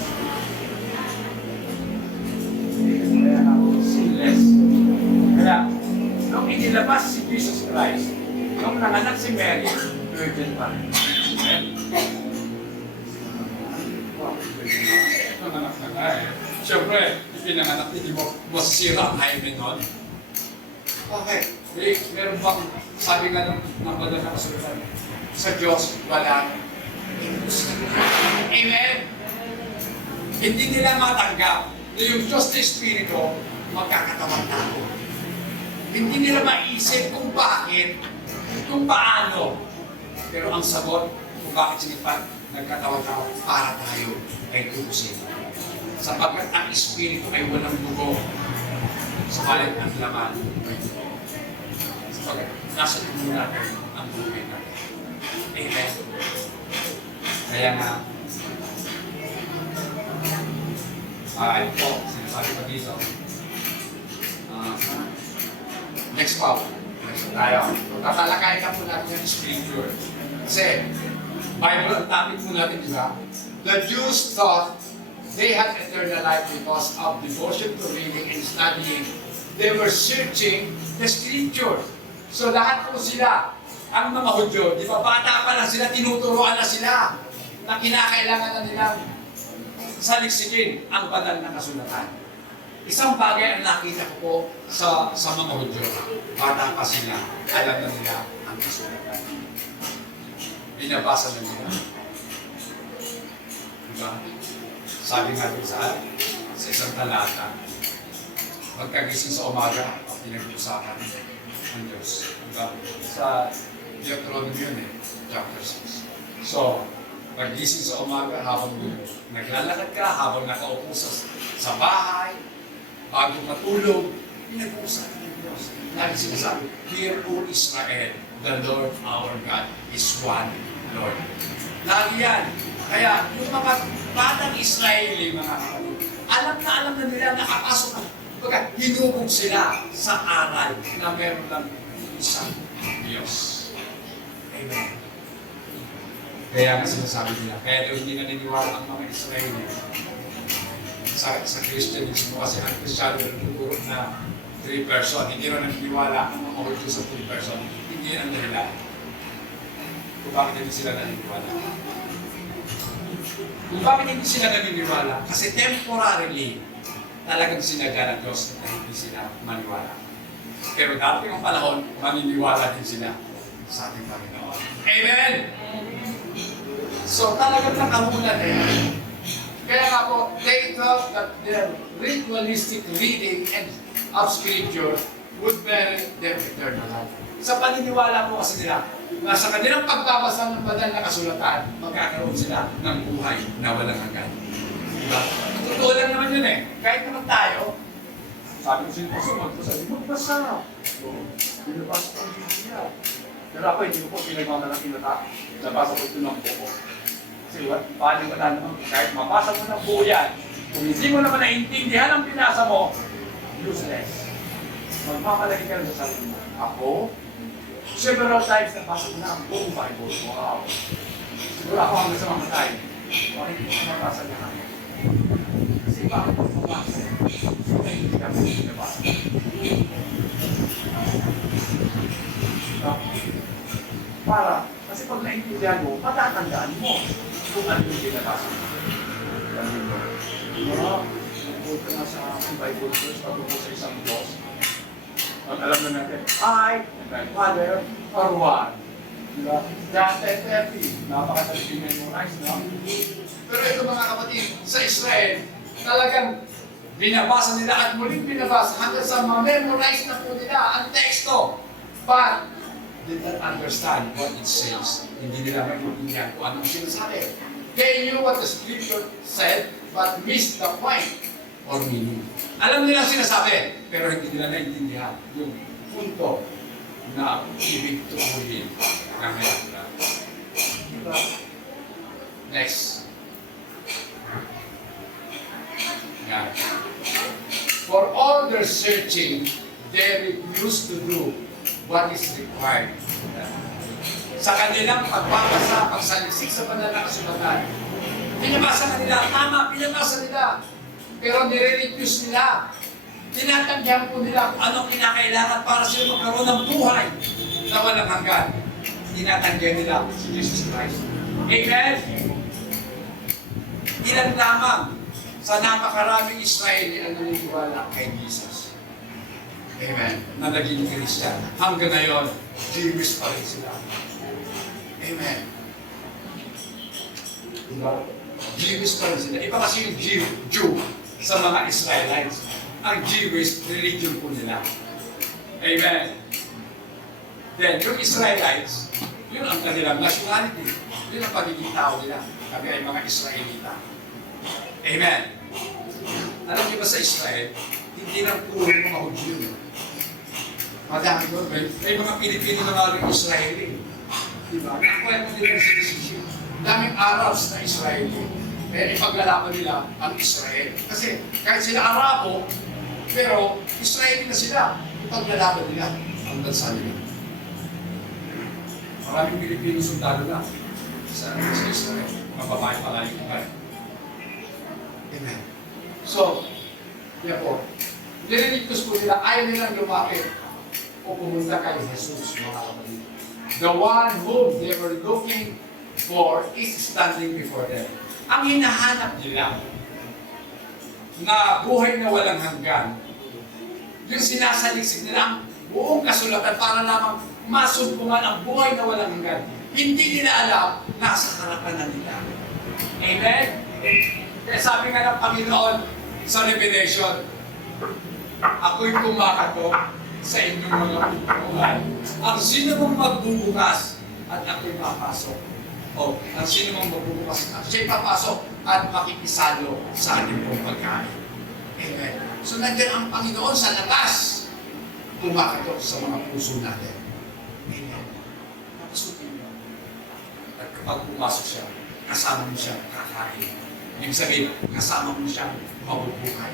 Kaya ako sinless. Kaya, nung inilabas si Jesus Christ, nung nanganak si Mary, virgin pa rin. Amen? Nanganak na nga eh. Siyempre, ipinanganak, hindi mo masisira ang hymen nun. Okay. Meron bang, sabi nga ng banal na kasulatan, sa Diyos, wala. Amen? Hindi nila matanggap na yung Diyos na Espiritu magkakatawang tao. Hindi nila maisip kung bakit, kung paano. Pero ang sagot kung bakit sinipan nagkatawang tao para tayo ay tubusin. Sapagkat ang Espiritu ay walang dugo. Sabalit ang laman ay dugo. Sapagkat nasa dugo natin ang buhay natin. Amen. Kaya nga, ito po, sinasabi ko dito. Next po. Next tayo. Tatalakayin na po natin yung scripture. Kasi, Bible ang topic po natin, di ba? The Jews thought they had eternal life because of devotion to reading and studying. They were searching the scripture. So lahat po sila, ang mga Hudyo, di ba bata pa lang sila, tinuturuan na sila na kinakailangan na nilang saliksikin ang banal na kasulatan. Isang bagay ang nakita ko po sa mga Hudyo, bata pa sila, alam na nila ang kasulatan. Binabasa na nila. Diba? Sabi nga din sa isang talata, pagkagising sa umaga, pinag-uusapan ng Diyos. Diba? Sa Deuteronomy yun chapter 6. So, paggising sa umaga, habang naglalakad ka, habang nakaupo sa bahay, bago matulog, pinag-uusapan ng Diyos. Lagi sinasabi, Hear, O Israel, the Lord our God is one Lord. Lagi yan. Kaya, yung mga batang Israeli, mga kapatid, alam na nila nakapasok na. Baga, hinubog sila sa aral na meron lang isang Diyos. Amen. Kaya nga sinasabi nila, kaya daw hindi naniniwala ang mga Israeli sa Christianismo kasi ang Kristiyano nagtuturo na 3 person. Hindi rin naniniwala ang mga Hudyo sa 3 person. Hindi ang nila. Kung bakit hindi sila naniniwala? Kung bakit hindi sila naniniwala? Kasi temporarily, talagang sinaga ng Diyos na hindi sila maniwala. Pero dati ng panahon, maniniwala din sila sa ating Panginoon. Amen! So talagang nakamulan Kaya nga po, they thought that their ritualistic reading and of Scripture would merit their eternal life. Sa paniniwala po kasi nila, na sa kanilang pagbabasa ng banal na kasulatan, magkakaroon sila ng buhay na walang hanggan. Diba? Totoo lang naman yun Kahit naman tayo, sabi ko sila, sabi mo, magbasa. So, binabasa ko ang Biblia. Pero ako, hindi ko po pinagmamalaki na nabasa ko ito ng buo. Kasi paano wala naman, kahit mabasa mo ng buo yan, kung hindi mo naman naiintindihan ang pinasa mo, useless. Magmamalaki ka lang sa sarili mo. Ako, several times nabasa ko na ang buong Bible. Wow! Siguro ako hanggang sa mamatay. Bakit hindi ko mabasa niya kami? Kasi bakit ko mabasa? So, hindi ka po nabasa. Para, kasi pag naintindihan mo, matatandaan mo kung ano yung binabasa mo. Nag-vote ka na sa Bible verse, pag-vote sa isang Diyos. Alam na natin, I and my Father are one. Diba? John 10:30. Napakasarili memorize, no? Pero ito mga kapatid, sa Israel, talagang binabasa nila at muling binabasa hanggang sa ma-memorize na po nila ang teksto. But, did not understand what it says. Hindi nila maintindihan kung anong sinasabi. They knew what the scripture said, but missed the point or meaning. Alam nila sinasabi, pero hindi nila naintindihan yung punto na ibig tukuhin ng Biblia. Diba? Next. Yan. For all their searching, they refused to do what is required. Sa kanilang pagbabasa, pagsaliksik sa banal na kasulatan, pinabasa na nila, tama, pinabasa nila. Pero nire-refuse nila. Tinatanggihan po nila kung anong kinakailangan para sila magkaroon ng buhay na walang hanggan. Tinatanggihan nila si Jesus Christ. Amen? Ilan lamang sa napakaraming Israeli ang naniniwala kay Jesus. Amen. Na naging Christian. Hanggang ngayon, Jewish pa rin sila. Amen. Diba? Jewish pa rin sila. Iba kasi yung Jew sa mga Israelites. Ang Jewish religion po nila. Amen. Then, yung Israelites, yun ang kanilang nationality. Yun ang pagiging tao nila. Kami ay mga Israelita. Amen. Alam niyo ba sa Israel, hindi lang puro mga Hudyo. Madami doon. May mga Pilipino na mga rin Israeli. Diba? Nakakuha mo nila yung citizenship. Daming Arabs na Israeli. Kaya ipaglalaban nila ang Israel. Kasi kahit sila Arabo, pero Israeli na sila. Ipaglalaban nila ang bansa nila. Maraming Pilipino sundalo na sa Israel. Mga babae pala yung iba. Amen. So, therefore, nililitos po nila, ayaw nilang lumapit o pumunta kay Jesus, mga kapatid. The one whom they were looking for is standing before them. Ang hinahanap nila na buhay na walang hanggan, yung sinasaliksik nila ang buong kasulatan para lamang masumpungan ang buhay na walang hanggan. Hindi nila alam, nasa harapan na nila. Amen? Kaya sabi nga ng Panginoon sa Revelation, ako'y kumakatok sa inyong mga pupuan. Ang sino mong magbubukas at ako'y papasok. O, ang sino mong magbubukas at siya'y papasok at makikisalo sa ating pong pagkain. Amen. So nandiyan ang Panginoon sa labas, kumakatok sa mga puso natin. Amen. Napasukin mo. At kapag pumasok siya, kasama mo siya kakain. Ibig sabihin, kasama mo siya mabubuhay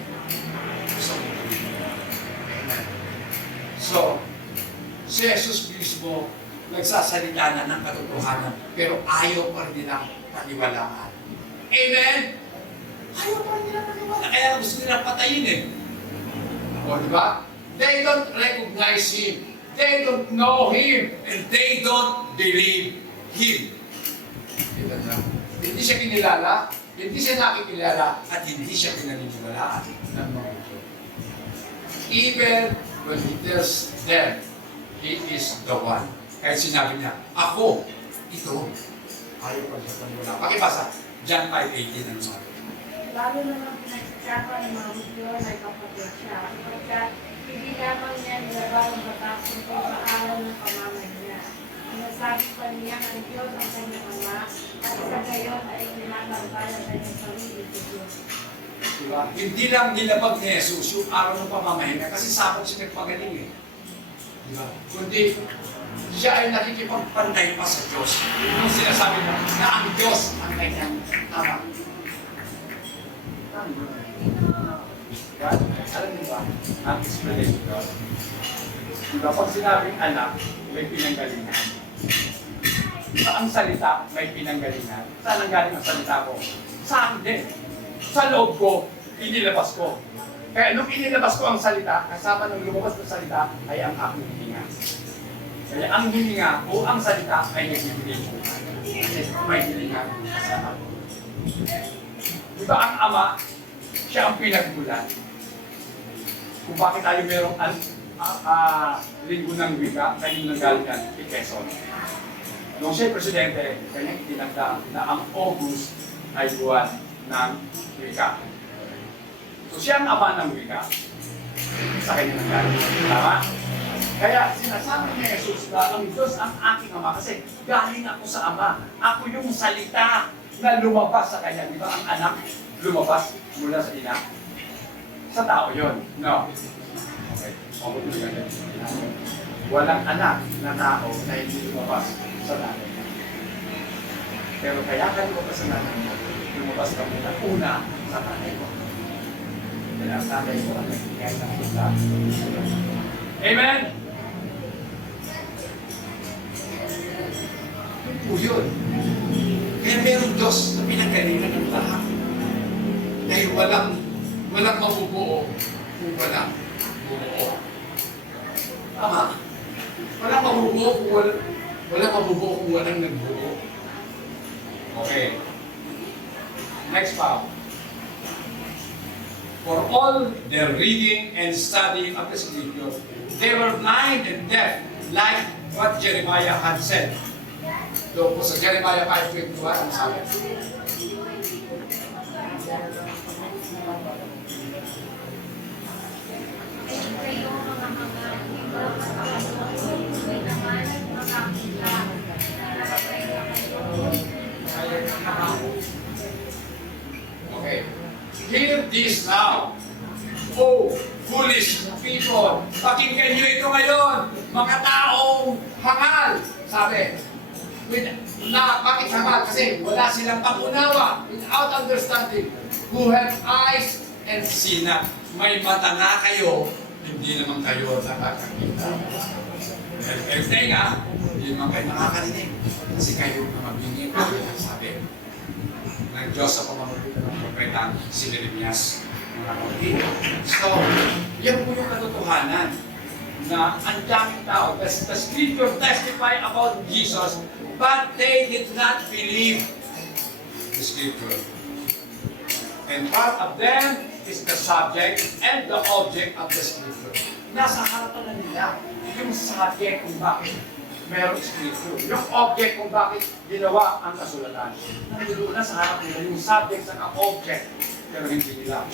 sa mundo. Amen. So, si Jesus mismo nagsasalita na ng katotohanan, pero ayaw pa rin nilang paniwalaan. Amen? Ayaw pa rin nilang paniwalaan. Kaya gusto nilang patayin eh. O, diba? They don't recognize Him. They don't know Him. And they don't believe Him. Diba na? Hindi siya kinilala, hindi siya nakikilala, at hindi siya pinaniniwalaan ng mga ito. Even when He tells them, He is the one. Kahit sinabi niya, ako, ito. Ayaw pa siya paniwala. Pakibasa, John 5:18 ang sabi. Lalo naman pinagsasapan ng mga Hudyo na kapatid siya. Sapagkat hindi lamang niya nilabang ang batas tungkol sa araw ng pamamay niya. Ang nasabi pa niya ng Diyos ang kanyang ama at sa gayon ay tinatambay ang kanyang sarili sa Diyos. Diba? Hindi lang nilabag ni Jesus yung araw ng pamamahinga kasi sapat siya nagpagaling eh. Diba? Kundi siya ay nakikipagpantay pa sa Diyos. Yung sinasabi mo na ang Diyos ang kanyang ama. God, alam niyo ba, ang explanation ko. Diba, pag sinabing anak, may pinanggalingan. Diba, ang salita, may pinanggalingan. Saan ang galing ang salita ko? Sa akin din. Sa loob ko, inilabas ko. Kaya nung inilabas ko ang salita, kasama ng lumabas ng salita, ay ang aking hininga. Kaya ang hininga o ang salita ay nagbibigay ko. Kasi may hininga sa ako. Diba, ang ama, siya ang pinagmulan. Kung bakit tayo merong linggo ng wika, kanyang nanggalingan kay Quezon. Nung siya presidente, kanyang itinagda na ang August ay buwan ng wika. So siya ang ama ng wika sa kanyang nanggalingan. Tama? Kaya sinasabi ni Jesus na ang Diyos ang aking ama kasi galing ako sa ama. Ako yung salita na lumabas sa kanya. Di ba ang anak lumabas mula sa ina? Sa tao yun. No. Okay. Mabuti ka din. Walang anak na tao na hindi lumabas sa nanay. Pero kaya ka lumabas sa nanay mo, lumabas ka muna una sa nanay mo. Dahil ang nanay mo ang nagbigay ng kita. Amen? Yun po yun. Kaya merong Diyos na pinagalingan ng lahat. Dahil walang mabubuo kung walang bubuo. Tama? Walang mabubuo kung walang mabubuo kung walang nagbuo. Okay. Next pa. For all their reading and studying of the Scripture, they were blind and deaf, like what Jeremiah had said. Doon po sa Jeremiah 5:21, ang sabi. Kayo mga hindi ba may naman makakita na nakapay na kayo. Okay. Hear this now. Oh, foolish people. Pakinggan nyo ito ngayon. Mga taong hangal. Sabi. Bakit hangal? Kasi wala silang pangunawa. Without understanding. Who have eyes and see not. May mata nga kayo, hindi naman kayo nakakakita. Everything hindi naman kayo nakakarinig. Kasi kayo na mabingin. Sabi ng Diyos sa pamamagitan ng propetang si Jeremias. So, yan po yung katotohanan na ang daming tao. The scripture testify about Jesus, but they did not believe the scripture. And part of them is the subject and the object of the scripture. Nasa harapan na nila yung subject kung bakit merong scripture. Yung object kung bakit ginawa ang kasulatan. Nandoon na sa harap nila yung subject sa object. Pero hindi nila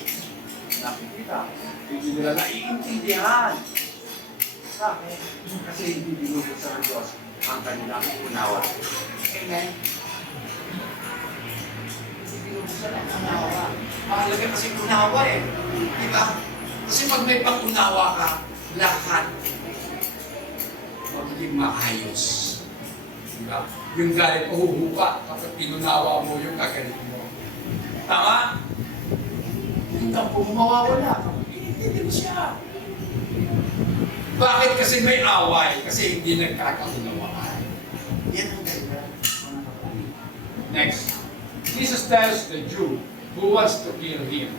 nakikita. Hindi nila naiintindihan. Bakit? Kasi hindi binubog sa Diyos ang kanilang unawa. Amen? Hindi binubog sa unawa. Mahalaga kasi unawa eh. Diba? Kasi pag may pag-unawa ka, lahat magiging maayos. Diba? Yung galit mahuhupa kapag pinunawa mo yung kagalit mo. Tama? Yung tampo mo mawawala kapag hindi mo siya. Bakit? Kasi may away. Kasi hindi nagkakaunawaan. Yan ang ganda. Next. Jesus tells the Jew who wants to kill him.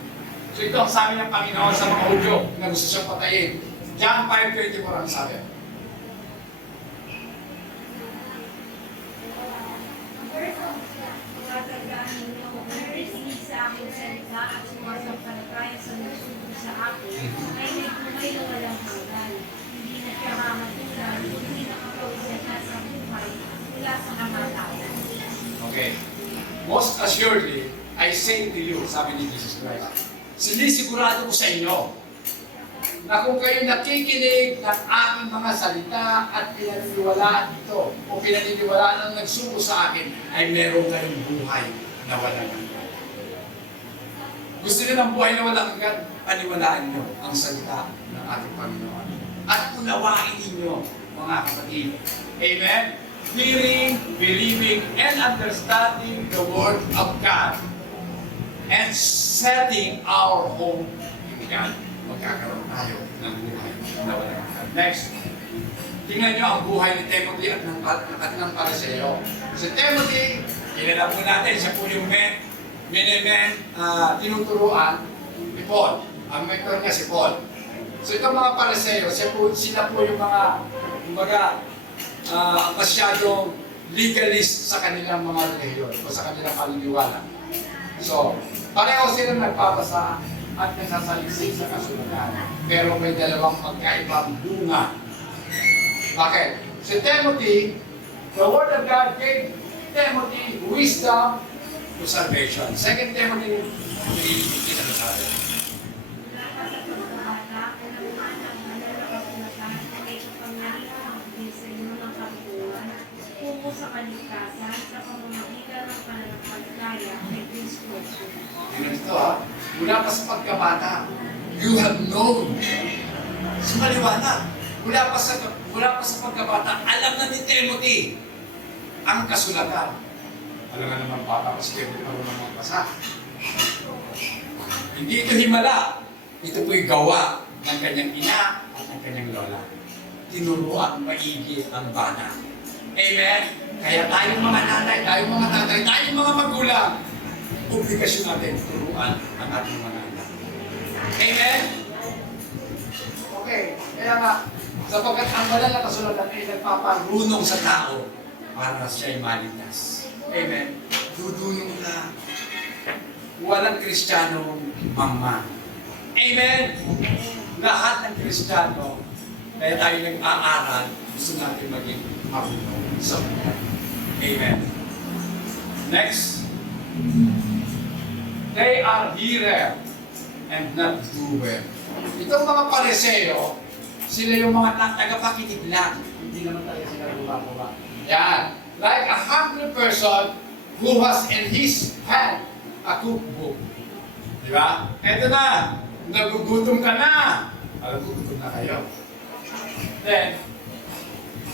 So ito ang sabi ng Panginoon sa mga Hudyo na gusto siyang patayin. John 5:24 ang sabi. Sa akin salita at sumasampalataya sa nagsugo sa akin ay may buhay na walang hanggan. Hindi na siya mamatulan, hindi nakapawis na sa buhay mula sa kamatayan. Okay. Most assuredly, I say to you, sabi ni Jesus Christ, sinisigurado ko sa inyo na kung kayo nakikinig ng aking mga salita at pinaniniwalaan dito o pinaniniwalaan ng nagsugo sa akin, ay meron kayong buhay na walang hanggan. Gusto niyo ng buhay na walang hanggan? Paniwalaan niyo ang salita ng ating Panginoon. At unawain ninyo, mga kapatid. Amen? Hearing, believing, and understanding the Word of God. And setting our hope in God. Magkakaroon tayo ng buhay na walang hanggan. Next. Tingnan niyo ang buhay ni Timothy at ng Pariseo. Si Timothy, kilala po natin, siya po yung tinuturuan ni Paul. Ang mentor niya si Paul. So itong mga Pariseo, sila po yung mga, masyadong legalist sa kanilang mga religion o sa kanilang paniniwala. So, pareho sila nagpapasa at nagsasaliksik sa kasulatan. Pero may dalawang magkaibang bunga. Bakit? Si Timothy, the Word of God gave Timothy wisdom to salvation. 2 Timothy 3:15 na sabi. Mula pa sa pagkabata, kailangan ang nalalapatunatan ay kapangyarihan ng Diyos sa iyong mga kabuuan, tungo sa kaligtasan sa pamamagitan ng pananampalataya kay Kristo Jesus. Tingnan ito mula pa sa pagkabata, you have known. Sa maliwanag, mula pa sa pagkabata, alam na ni Timothy ang kasulatan. Alam nga naman bata, kasi Timothy marunong magbasa. Hindi ito himala. Ito po'y gawa ng kanyang ina at ng kanyang lola. Tinuruan maigi ang bana. Amen? Kaya tayong mga nanay, tayong mga tatay, tayong mga magulang, obligasyon natin turuan ang ating mga anak. Amen? Okay. Kaya nga, sapagkat ang banal na kasulatan ay nagpaparunong sa tao para siya'y maligtas. Amen? Dudunong na. Walang Kristiyanong mangmang. Amen? Lahat ng Kristiyano, kaya tayo nag-aaral, gusto natin maging marunong sa buhay. Amen? Next. They are hearer and not doer. Itong mga Pariseo, sila yung mga tagapakinig lang. Hindi naman talaga sila gumagawa. Yan. Like a hungry person who has in his hand a cookbook. Di ba? Eto na. Nagugutom ka na. Alam ko, gutom na kayo. Then,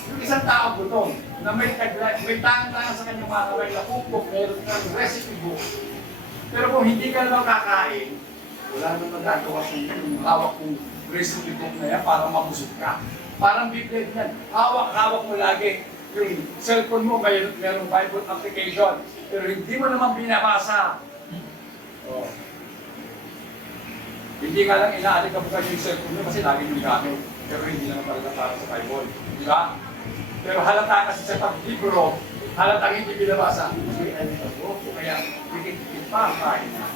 Yung isang tao gutom, na may tangan-tangan sa kanyang mga kamay na cookbook, meron kang recipe book. Pero kung hindi ka naman kakain, wala naman magagawa kung yung hawak kong recipe book na yan para mabusog ka. Parang Biblia yan. Hawak mo lagi. Yung cellphone mo, mayroong Bible application. Pero hindi mo naman binabasa. Oh. Hindi nga lang inaalit ka bukas yung cellphone mo kasi lagi yung gamit. Pero hindi naman talaga para sa Bible. Di ba? Pero halata kasi sa paglibro, halatang hindi binabasa. Kasi ano ito po, kaya tikit-tikit pa ang kain na.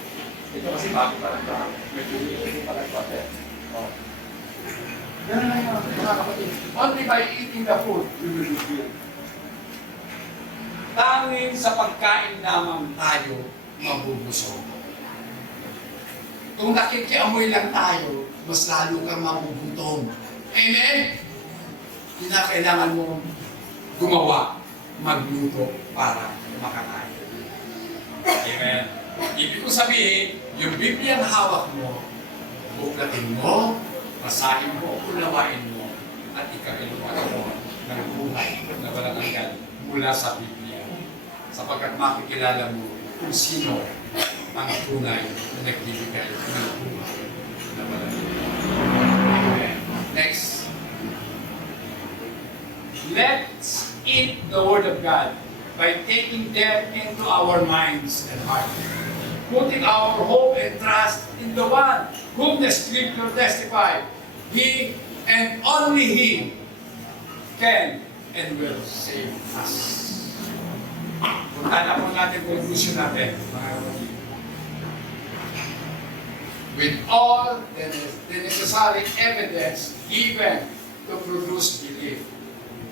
Ito kasi bago pa lang ba? Medyo hindi pa lang ba? Oh. Ganun lang yun, mga kapatid. Only by eating the food, we will be healed. Tanging sa pagkain lamang tayo mabubusog. Kung nakikiamoy lang tayo, mas lalo kang mabugutom. Amen? Kailangan mo gumawa, magluto para makakain. Amen? Ibig kong sabihin, yung Biblia ang hawak mo, buklatin mo, basahin mo, unawain mo, at ikakilungan mo ng buhay na walang hanggan mula sa Biblia. Sapagkat makikilala mo kung sino ang tunay na nagbibigay ng buhay na walang hanggan. Next. Let's eat the Word of God by taking them into our minds and hearts. Putting our hope and trust in the one whom the Scripture testified, He and only He can and will save us. Punta na po natin conclusion natin, mga kapatid. With all the necessary evidence given to produce belief.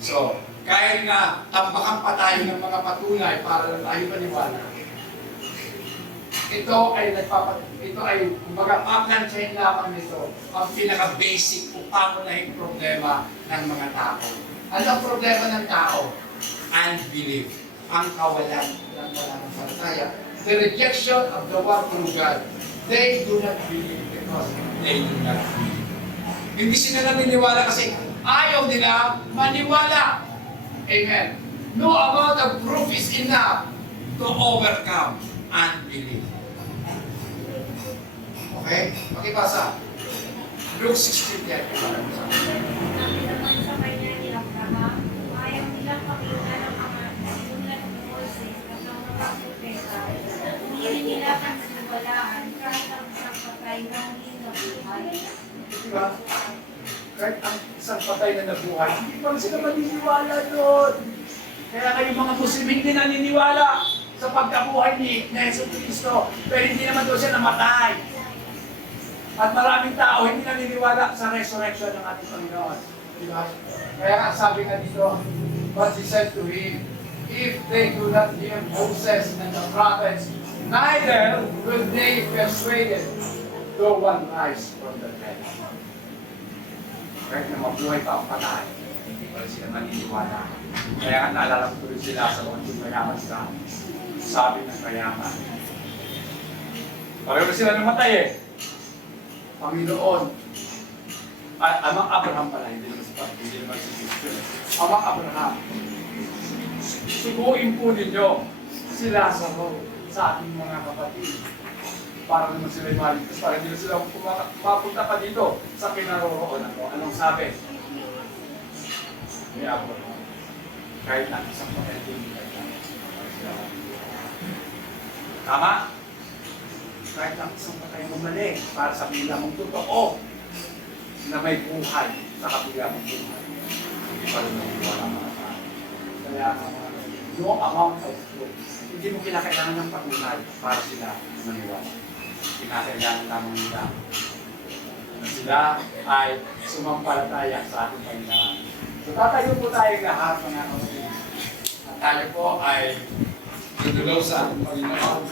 So, kahit na tambakan pa tayo ng mga patunay para tayo maniwala, ito ay kumbaga paplansyahin lamang nito ang pinaka-basic kung paano na yung problema ng mga tao. Ano ang problema ng tao? Unbelief. Ang kawalan ng pananampalataya. The rejection of the one true God. They do not believe because they do not believe. Hindi sila naniniwala kasi ayaw nila maniwala. Amen. No amount of proof is enough to overcome unbelief. Okay? Pakibasa. Luke 16, yan. Sabi naman sa kanya ni Abraham, ayaw nilang pakita ng mga sulat ni Moses at ng mga propeta. Hindi nila paniniwalaan kahit ang isang patay ng hinabuhay. Diba? Kahit ang isang patay na nabuhay, hindi pa rin sila maniniwala doon. Kaya kayong mga Muslim hindi naniniwala sa pagkabuhay ni Jesus Cristo. Pero hindi naman doon siya namatay. At maraming tao hindi naniniwala sa resurrection ng ating Panginoon. Diba? Kaya nga sabi nga dito, but he said to him, if they do not hear Moses and the prophets, neither will they persuaded, though one rise from the dead. Kahit na mabuhay pa ang patay, hindi pa rin sila maniniwala. Kaya nga naalala ko tuloy sila sa mga mayaman sa sabi ng kayaman. Pareho sila namatay eh. Panginoon, amang Abraham pala, hindi naman si Christian. Amang Abraham, subuin po ninyo si Lazaro sa ating mga kapatid. Para naman sila maligtas, para hindi sila mapunta pa dito sa kinaroroonan ko. Anong sabi? Ni Abraham. Kahit na isang kapatid, hindi tama? Kahit ang isang patay bumalik para sabihin lamang totoo na may buhay sa kabila ng buhay. Hindi pa rin nagwala mga tao. Kaya no amount of truth. Hindi mo kinakailangan ng patunay para sila maniwala. Kinakailangan lamang nila na sila ay sumampalataya sa ating Panginoon. So tatayo po tayo lahat mga kapatid. At tayo po ay tutulaw sa ating Panginoon.